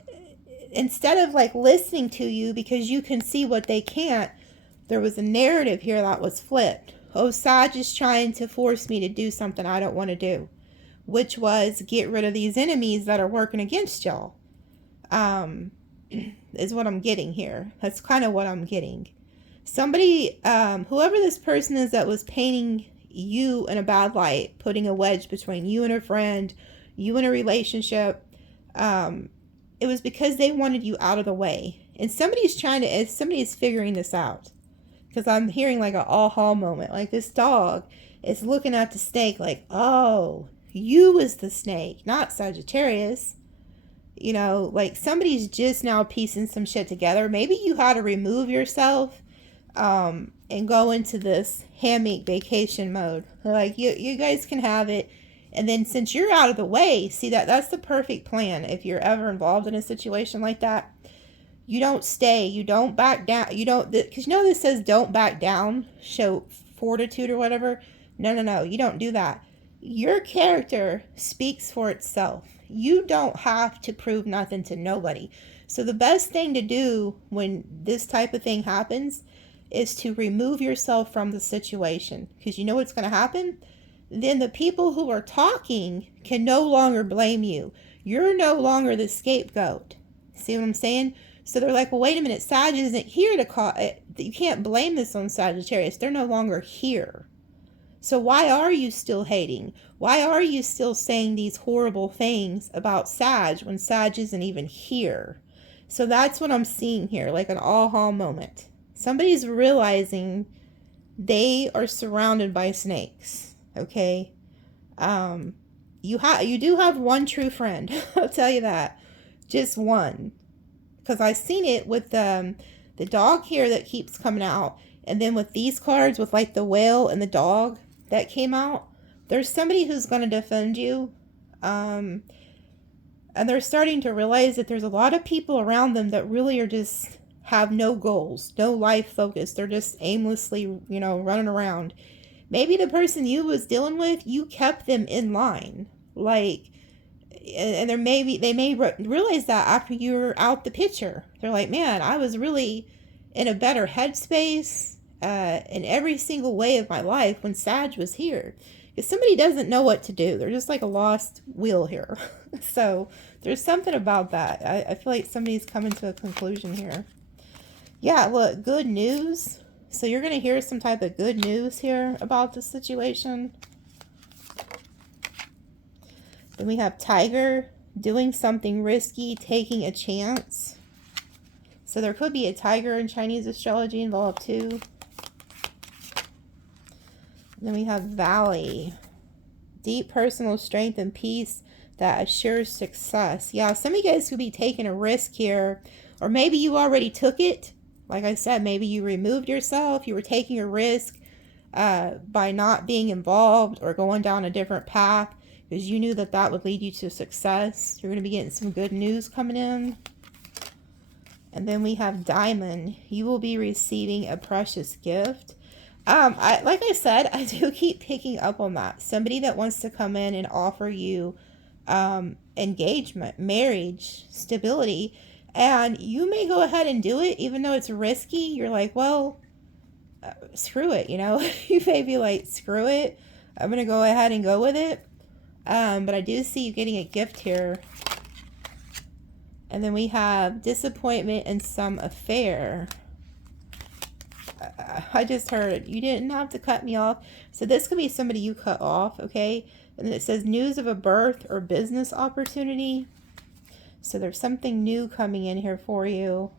instead of, like, listening to you because you can see what they can't, there was a narrative here that was flipped. Oh, Sag is trying to force me to do something I don't want to do, which was get rid of these enemies that are working against y'all. Is what I'm getting here. That's kind of what I'm getting. Somebody, whoever this person is that was painting you in a bad light, putting a wedge between you and a friend, you and a relationship, it was because they wanted you out of the way. And somebody's figuring this out. Because I'm hearing like an aha moment. Like this dog is looking at the snake like, oh, you was the snake, not Sagittarius. You know, like somebody's just now piecing some shit together. Maybe you had to remove yourself and go into this hammock vacation mode. Like you guys can have it. And then since you're out of the way, see that's the perfect plan. If you're ever involved in a situation like that, you don't stay, you don't back down, because you know this says don't back down, show fortitude or whatever. No, you don't do that. Your character speaks for itself. you don't have to prove nothing to nobody. So the best thing to do when this type of thing happens is to remove yourself from the situation, because you know what's going to happen? Then the people who are talking can no longer blame you. You're no longer the scapegoat. See what I'm saying? So they're like, well, wait a minute, Sag isn't here to call. You can't blame this on Sagittarius. They're no longer here. So why are you still hating? Why are you still saying these horrible things about Sag when Sag isn't even here? So that's what I'm seeing here, like an aha moment. Somebody's realizing they are surrounded by snakes, okay? You do have one true friend. I'll tell you that. Just one. Because I've seen it with the dog here that keeps coming out. And then with these cards, with like the whale and the dog that came out, there's somebody who's going to defend you. And they're starting to realize that there's a lot of people around them that really are just have no goals, no life focus. They're just aimlessly, running around. Maybe the person you was dealing with, you kept them in line. Like, and they may realize that after you're out the picture. They're like, man, I was really in a better headspace in every single way of my life when Sag was here. Because somebody doesn't know what to do. They're just like a lost wheel here. So there's something about that. I feel like somebody's coming to a conclusion here. Yeah, look, good news. So you're going to hear some type of good news here about the situation. Then we have Tiger, doing something risky, taking a chance. So there could be a tiger in Chinese astrology involved too. Then we have Valley, deep personal strength and peace that assures success. Yeah, some of you guys could be taking a risk here, or maybe you already took it. Like I said, maybe you removed yourself. You were taking a risk by not being involved or going down a different path because you knew that that would lead you to success. You're going to be getting some good news coming in. And then we have Diamond. You will be receiving a precious gift. Like I said, I do keep picking up on that. Somebody that wants to come in and offer you engagement, marriage, stability. And you may go ahead and do it, even though it's risky. You're like, well, screw it, You may be like, screw it. I'm going to go ahead and go with it. But I do see you getting a gift here. And then we have disappointment in some affair. I just heard, you didn't have to cut me off. So this could be somebody you cut off, okay? And then it says news of a birth or business opportunity. So there's something new coming in here for you.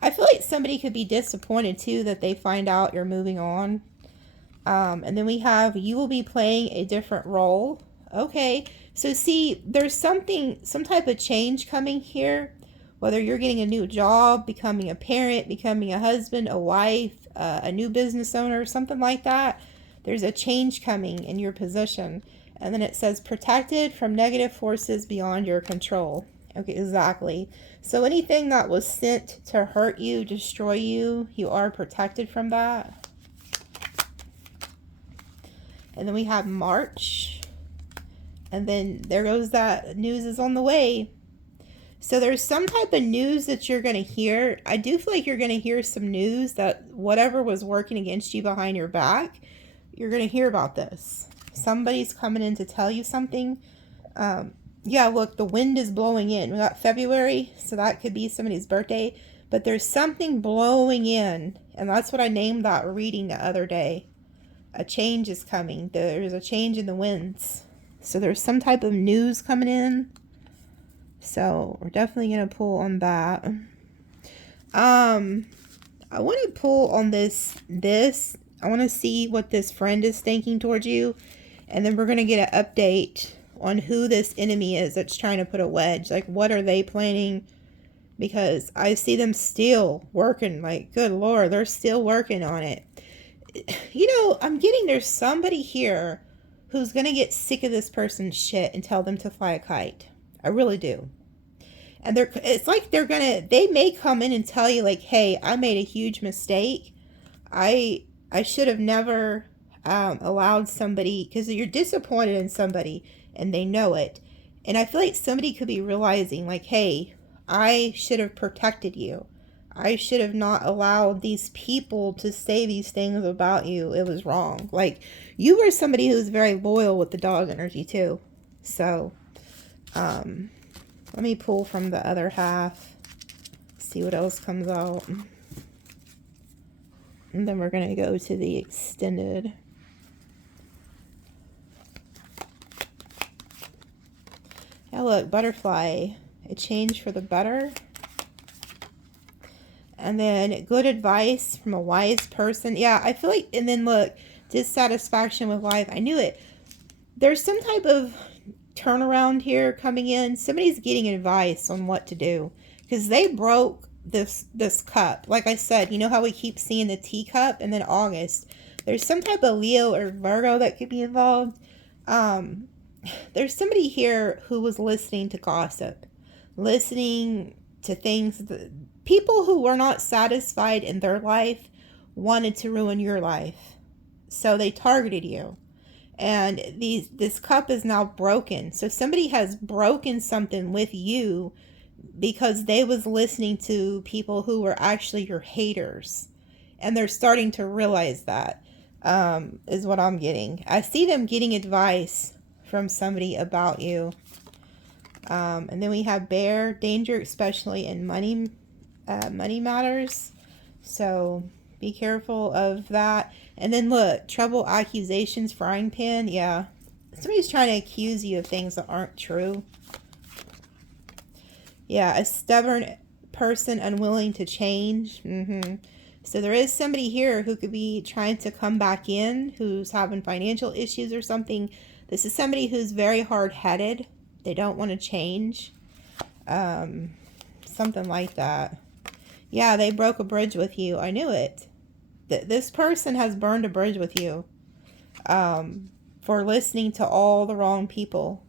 I feel like somebody could be disappointed too that they find out you're moving on. And then we have, you will be playing a different role. Okay, so see, there's some type of change coming here. Whether you're getting a new job, becoming a parent, becoming a husband, a wife, a new business owner, something like that. There's a change coming in your position. And then it says protected from negative forces beyond your control. Okay, exactly. So anything that was sent to hurt you, destroy you, you are protected from that. And then we have March. And then there goes that news is on the way. So there's some type of news that you're going to hear. I do feel like you're going to hear some news that whatever was working against you behind your back, you're going to hear about this. Somebody's coming in to tell you something. Yeah, look, the wind is blowing in. We got February, so that could be somebody's birthday. But there's something blowing in, and that's what I named that reading the other day. A change is coming. There's a change in the winds. So there's some type of news coming in. So we're definitely going to pull on that. I want to pull on this. I want to see what this friend is thinking towards you. And then we're going to get an update on who this enemy is that's trying to put a wedge. Like, what are they planning? Because I see them still working. Like, good Lord, they're still working on it. I'm getting there's somebody here who's going to get sick of this person's shit and tell them to fly a kite. I really do. And it's like they may come in and tell you like, hey, I made a huge mistake. I should have never allowed somebody, because you're disappointed in somebody and they know it. And I feel like somebody could be realizing, like, hey, I should have protected you. I should have not allowed these people to say these things about you. It was wrong. Like, you were somebody who was very loyal with the dog energy, too. So, let me pull from the other half. See what else comes out. And then we're going to go to the extended. Yeah, look, butterfly. A change for the better. And then good advice from a wise person. Yeah, I feel like, and then look, dissatisfaction with life. I knew it. There's some type of turnaround here coming in. Somebody's getting advice on what to do. Because they broke this cup. Like I said, you know how we keep seeing the teacup and then August. There's some type of Leo or Virgo that could be involved. There's somebody here who was listening to gossip. Listening to things that people who were not satisfied in their life wanted to ruin your life. So they targeted you. And this cup is now broken. So somebody has broken something with you because they was listening to people who were actually your haters. And they're starting to realize that, is what I'm getting. I see them getting advice from somebody about you. And then we have bear, danger, especially in money matters. So be careful of that. And then look, trouble, accusations, frying pan. Yeah. Somebody's trying to accuse you of things that aren't true. Yeah, a stubborn person unwilling to change. So there is somebody here who could be trying to come back in, who's having financial issues or something. This is somebody who's very hard-headed. They don't want to change. Something like that. Yeah, they broke a bridge with you. I knew it. This person has burned a bridge with you for listening to all the wrong people.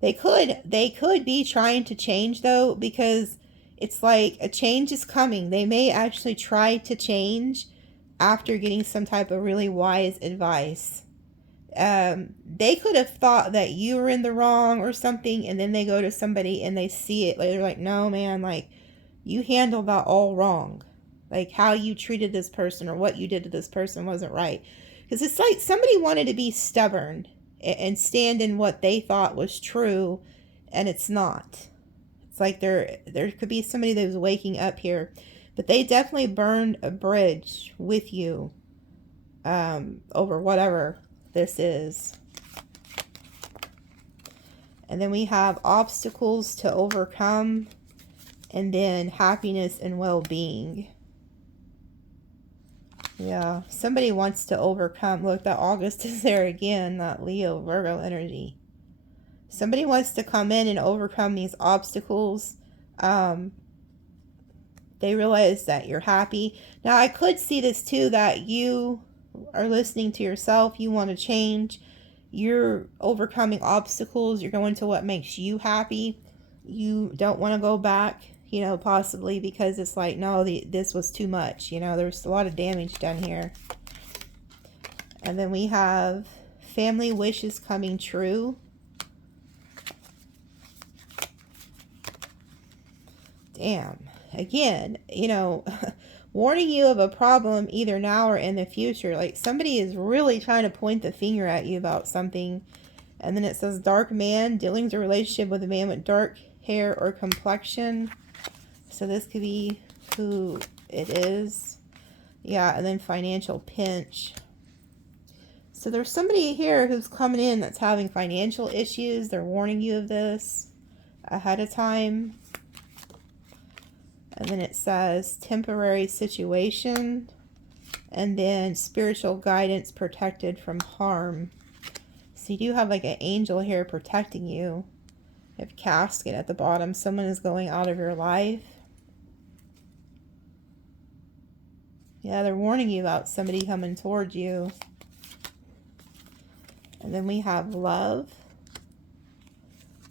They could be trying to change, though, because it's like a change is coming. They may actually try to change after getting some type of really wise advice. They could have thought that you were in the wrong or something, and then they go to somebody and they see it. Like, they're like, no, man, like, you handled that all wrong. Like, how you treated this person or what you did to this person wasn't right. Because it's like somebody wanted to be stubborn and stand in what they thought was true, and it's not. It's like there could be somebody that was waking up here, but they definitely burned a bridge with you over whatever this is. And then we have obstacles to overcome, and then happiness and well-being. Yeah, somebody wants to overcome. Look, that August is there again, that Leo, Virgo energy. Somebody wants to come in and overcome these obstacles. They realize that you're happy. Now, I could see this too, that you are listening to yourself. You want to change. You're overcoming obstacles. You're going to what makes you happy. You don't want to go back, you know, possibly because it's like, no, this was too much. You know, there's a lot of damage done here. And then we have family wishes coming true. Damn. Again, you know, warning you of a problem either now or in the future. Like, somebody is really trying to point the finger at you about something. And then it says dark man, dealing with a relationship with a man with dark hair or complexion. So this could be who it is. Yeah, and then financial pinch. So there's somebody here who's coming in that's having financial issues. They're warning you of this ahead of time. And then it says temporary situation. And then spiritual guidance protected from harm. So you do have like an angel here protecting you. You have casket at the bottom. Someone is going out of your life. Yeah, they're warning you about somebody coming towards you. And then we have love.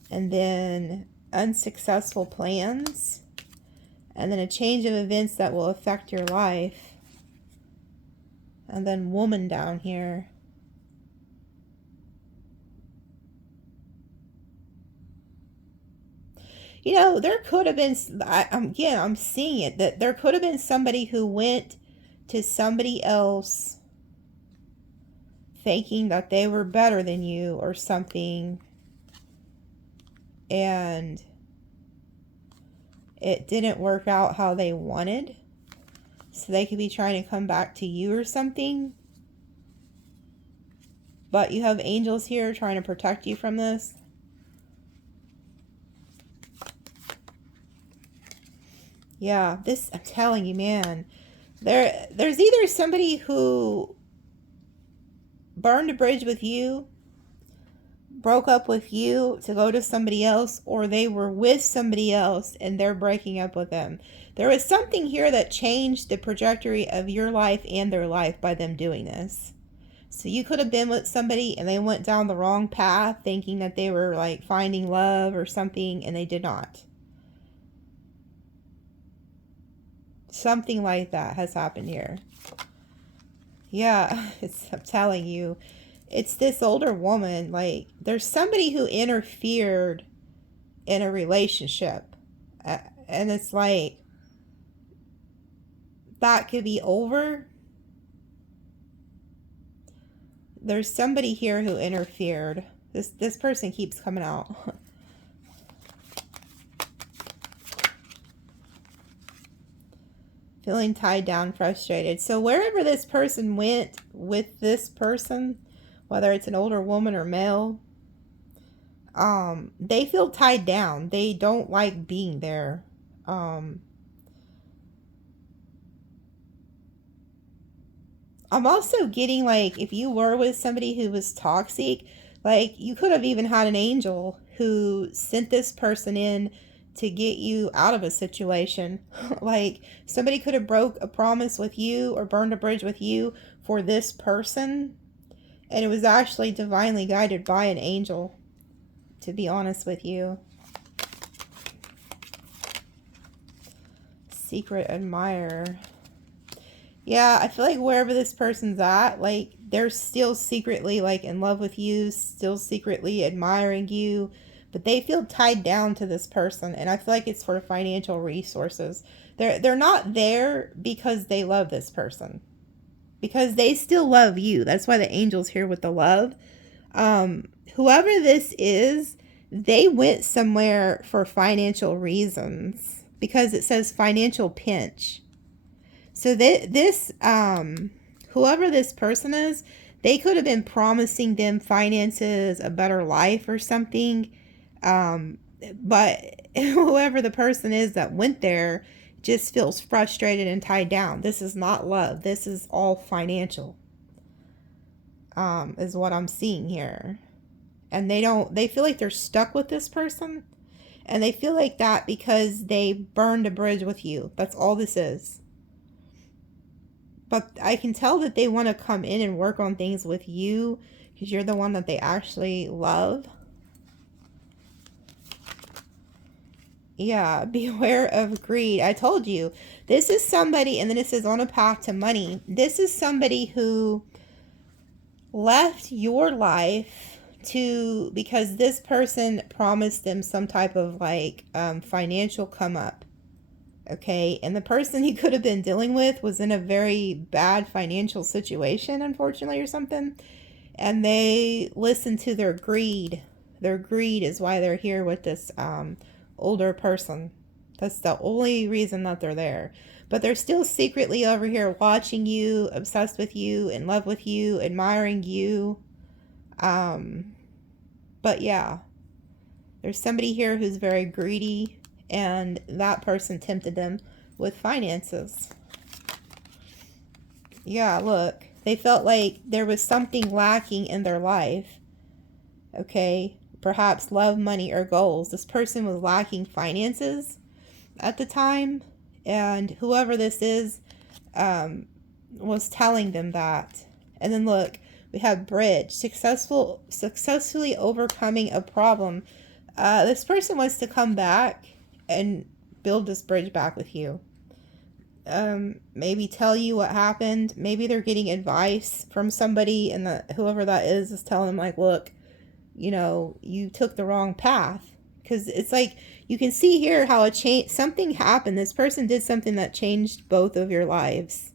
And then unsuccessful plans. And then a change of events that will affect your life. And then woman down here. You know, there could have been, again, I'm seeing it, that there could have been somebody who went to somebody else thinking that they were better than you or something, and it didn't work out how they wanted, so they could be trying to come back to you or something. But you have angels here trying to protect you from this. Yeah, this, I'm telling you, man, there's either somebody who burned a bridge with you, broke up with you to go to somebody else, or they were with somebody else and they're breaking up with them. There was something here that changed the trajectory of your life and their life by them doing this. So you could have been with somebody and they went down the wrong path thinking that they were like finding love or something, and they did not. Something like that has happened here. Yeah, I'm telling you, it's this older woman. Like, there's somebody who interfered in a relationship. And it's like, that could be over. There's somebody here who interfered. This person keeps coming out. Feeling tied down, frustrated. So wherever this person went with this person, whether it's an older woman or male, they feel tied down. They don't like being there. I'm also getting, like, if you were with somebody who was toxic, like, you could have even had an angel who sent this person in to get you out of a situation. Like, somebody could have broke a promise with you or burned a bridge with you for this person, and it was actually divinely guided by an angel, to be honest with you. Secret admirer. Yeah, I feel like wherever this person's at, like, they're still secretly, like, in love with you, still secretly admiring you, but they feel tied down to this person, and I feel like it's for financial resources. They're not there because they love this person, because they still love you. That's why the angel's here with the love. Whoever this is, they went somewhere for financial reasons, because it says financial pinch. So this whoever this person is, they could have been promising them finances, a better life or something. But whoever the person is that went there just feels frustrated and tied down. This is not love. This is all financial. Is what I'm seeing here. And they feel like they're stuck with this person. And they feel like that because they burned a bridge with you. That's all this is. But I can tell that they want to come in and work on things with you, because you're the one that they actually love. Yeah, beware of greed. I told you, this is somebody, and then it says on a path to money. This is somebody who left your life because this person promised them some type of, like, financial come up. Okay, and the person he could have been dealing with was in a very bad financial situation, unfortunately, or something. And they listened to their greed. Their greed is why they're here with this older person. That's the only reason that they're there. But they're still secretly over here watching you, obsessed with you, in love with you, admiring you. But yeah, there's somebody here who's very greedy, and that person tempted them with finances. Yeah, look, they felt like there was something lacking in their life. Okay, perhaps love, money, or goals. This person was lacking finances at the time, and whoever this is was telling them that. And then look, we have bridge, successfully overcoming a problem. This person wants to come back and build this bridge back with you. Maybe tell you what happened. Maybe they're getting advice from somebody, and whoever that is telling them, like, look, you know, you took the wrong path. Because it's like, you can see here how something happened. This person did something that changed both of your lives.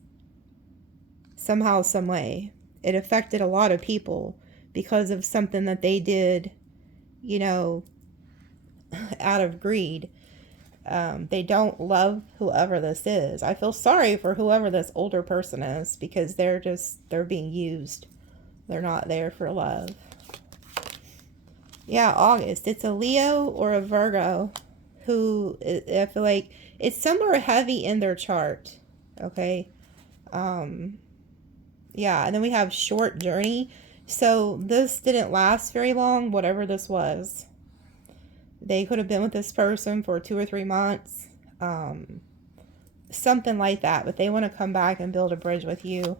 Somehow, some way. It affected a lot of people because of something that they did, you know, out of greed. They don't love whoever this is. I feel sorry for whoever this older person is, because they're being used. They're not there for love. Yeah, August. It's a Leo or a Virgo who, I feel like it's somewhere heavy in their chart. Okay. Yeah, and then we have short journey. So this didn't last very long, whatever this was. They could have been with this person for 2 or 3 months. Something like that. But they want to come back and build a bridge with you.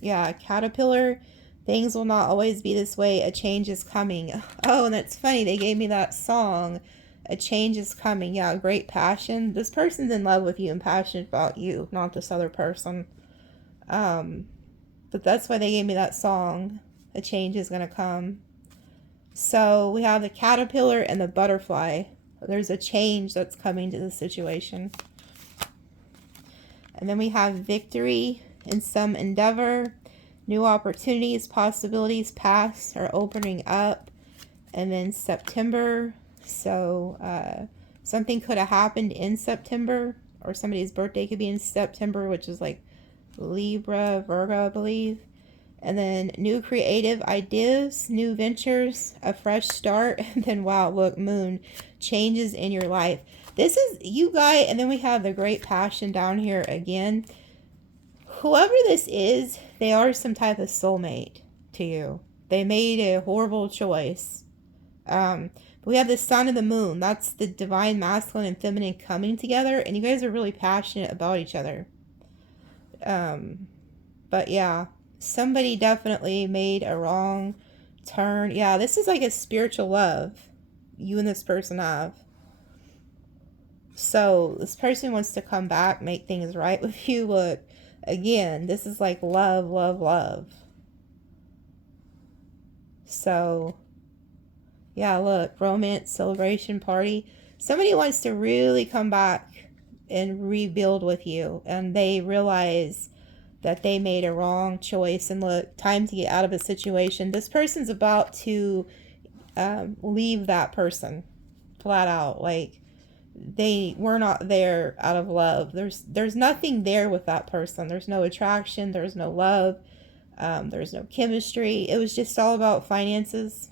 Yeah, caterpillar. Things will not always be this way. A change is coming. Oh, and that's funny. They gave me that song. A change is coming. Yeah, great passion. This person's in love with you and passionate about you, not this other person. But that's why they gave me that song. A change is going to come. So we have the caterpillar and the butterfly. There's a change that's coming to the situation. And then we have victory in some endeavor. New opportunities, possibilities, paths are opening up. And then September. So something could have happened in September. Or somebody's birthday could be in September, which is like Libra, Virgo, I believe. And then new creative ideas, new ventures, a fresh start. And then, wow, look, moon, changes in your life. This is you guys. And then we have the great passion down here again. Whoever this is, they are some type of soulmate to you. They made a horrible choice. We have the sun and the moon. That's the divine masculine and feminine coming together. And you guys are really passionate about each other. But yeah, somebody definitely made a wrong turn. Yeah, this is like a spiritual love you and this person have. So this person wants to come back, make things right with you. Look, again, this is like love, love, love. So yeah, look, romance, celebration, party. Somebody wants to really come back and rebuild with you, and they realize that they made a wrong choice. And look, time to get out of a situation. This person's about to leave that person flat out. Like, they were not there out of love. There's nothing there with that person. There's no attraction. There's no love. There's no chemistry. It was just all about finances.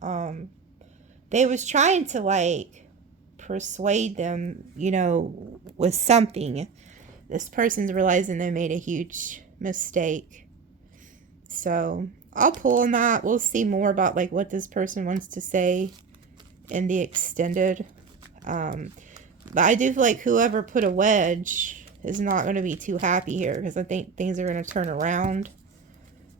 They was trying to like persuade them, you know, with something. This person's realizing they made a huge mistake. So I'll pull on that. We'll see more about like what this person wants to say in the extended. But I do feel like whoever put a wedge is not going to be too happy here, because I think things are going to turn around.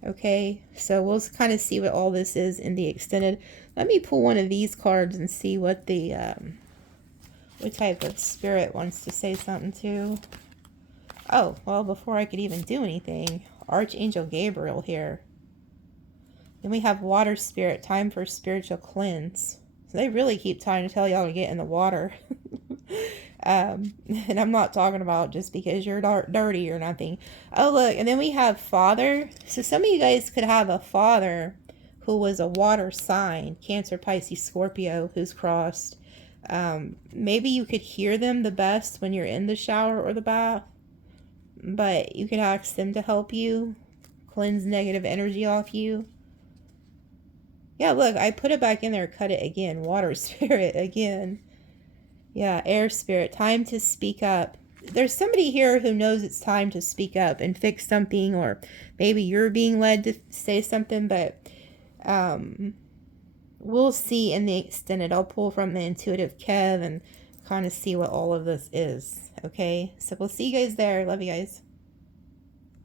Okay, so we'll kind of see what all this is in the extended. Let me pull one of these cards and see what the what type of spirit wants to say something to. Oh, well, before I could even do anything, Archangel Gabriel here. Then we have water spirit, time for spiritual cleanse. So they really keep trying to tell y'all to get in the water. And I'm not talking about just because you're dirty or nothing. Oh, look, and then we have father. So some of you guys could have a father who was a water sign, Cancer, Pisces, Scorpio, who's crossed. Maybe you could hear them the best when you're in the shower or the bath. But you could ask them to help you cleanse negative energy off you. Yeah, look, I put it back in there, cut it again. Water spirit again. Yeah, air spirit, time to speak up. There's somebody here who knows it's time to speak up and fix something, or maybe you're being led to say something, but we'll see in the extended. I'll pull from the intuitive Kev and kind of see what all of this is. Okay, so we'll see you guys there. Love you guys.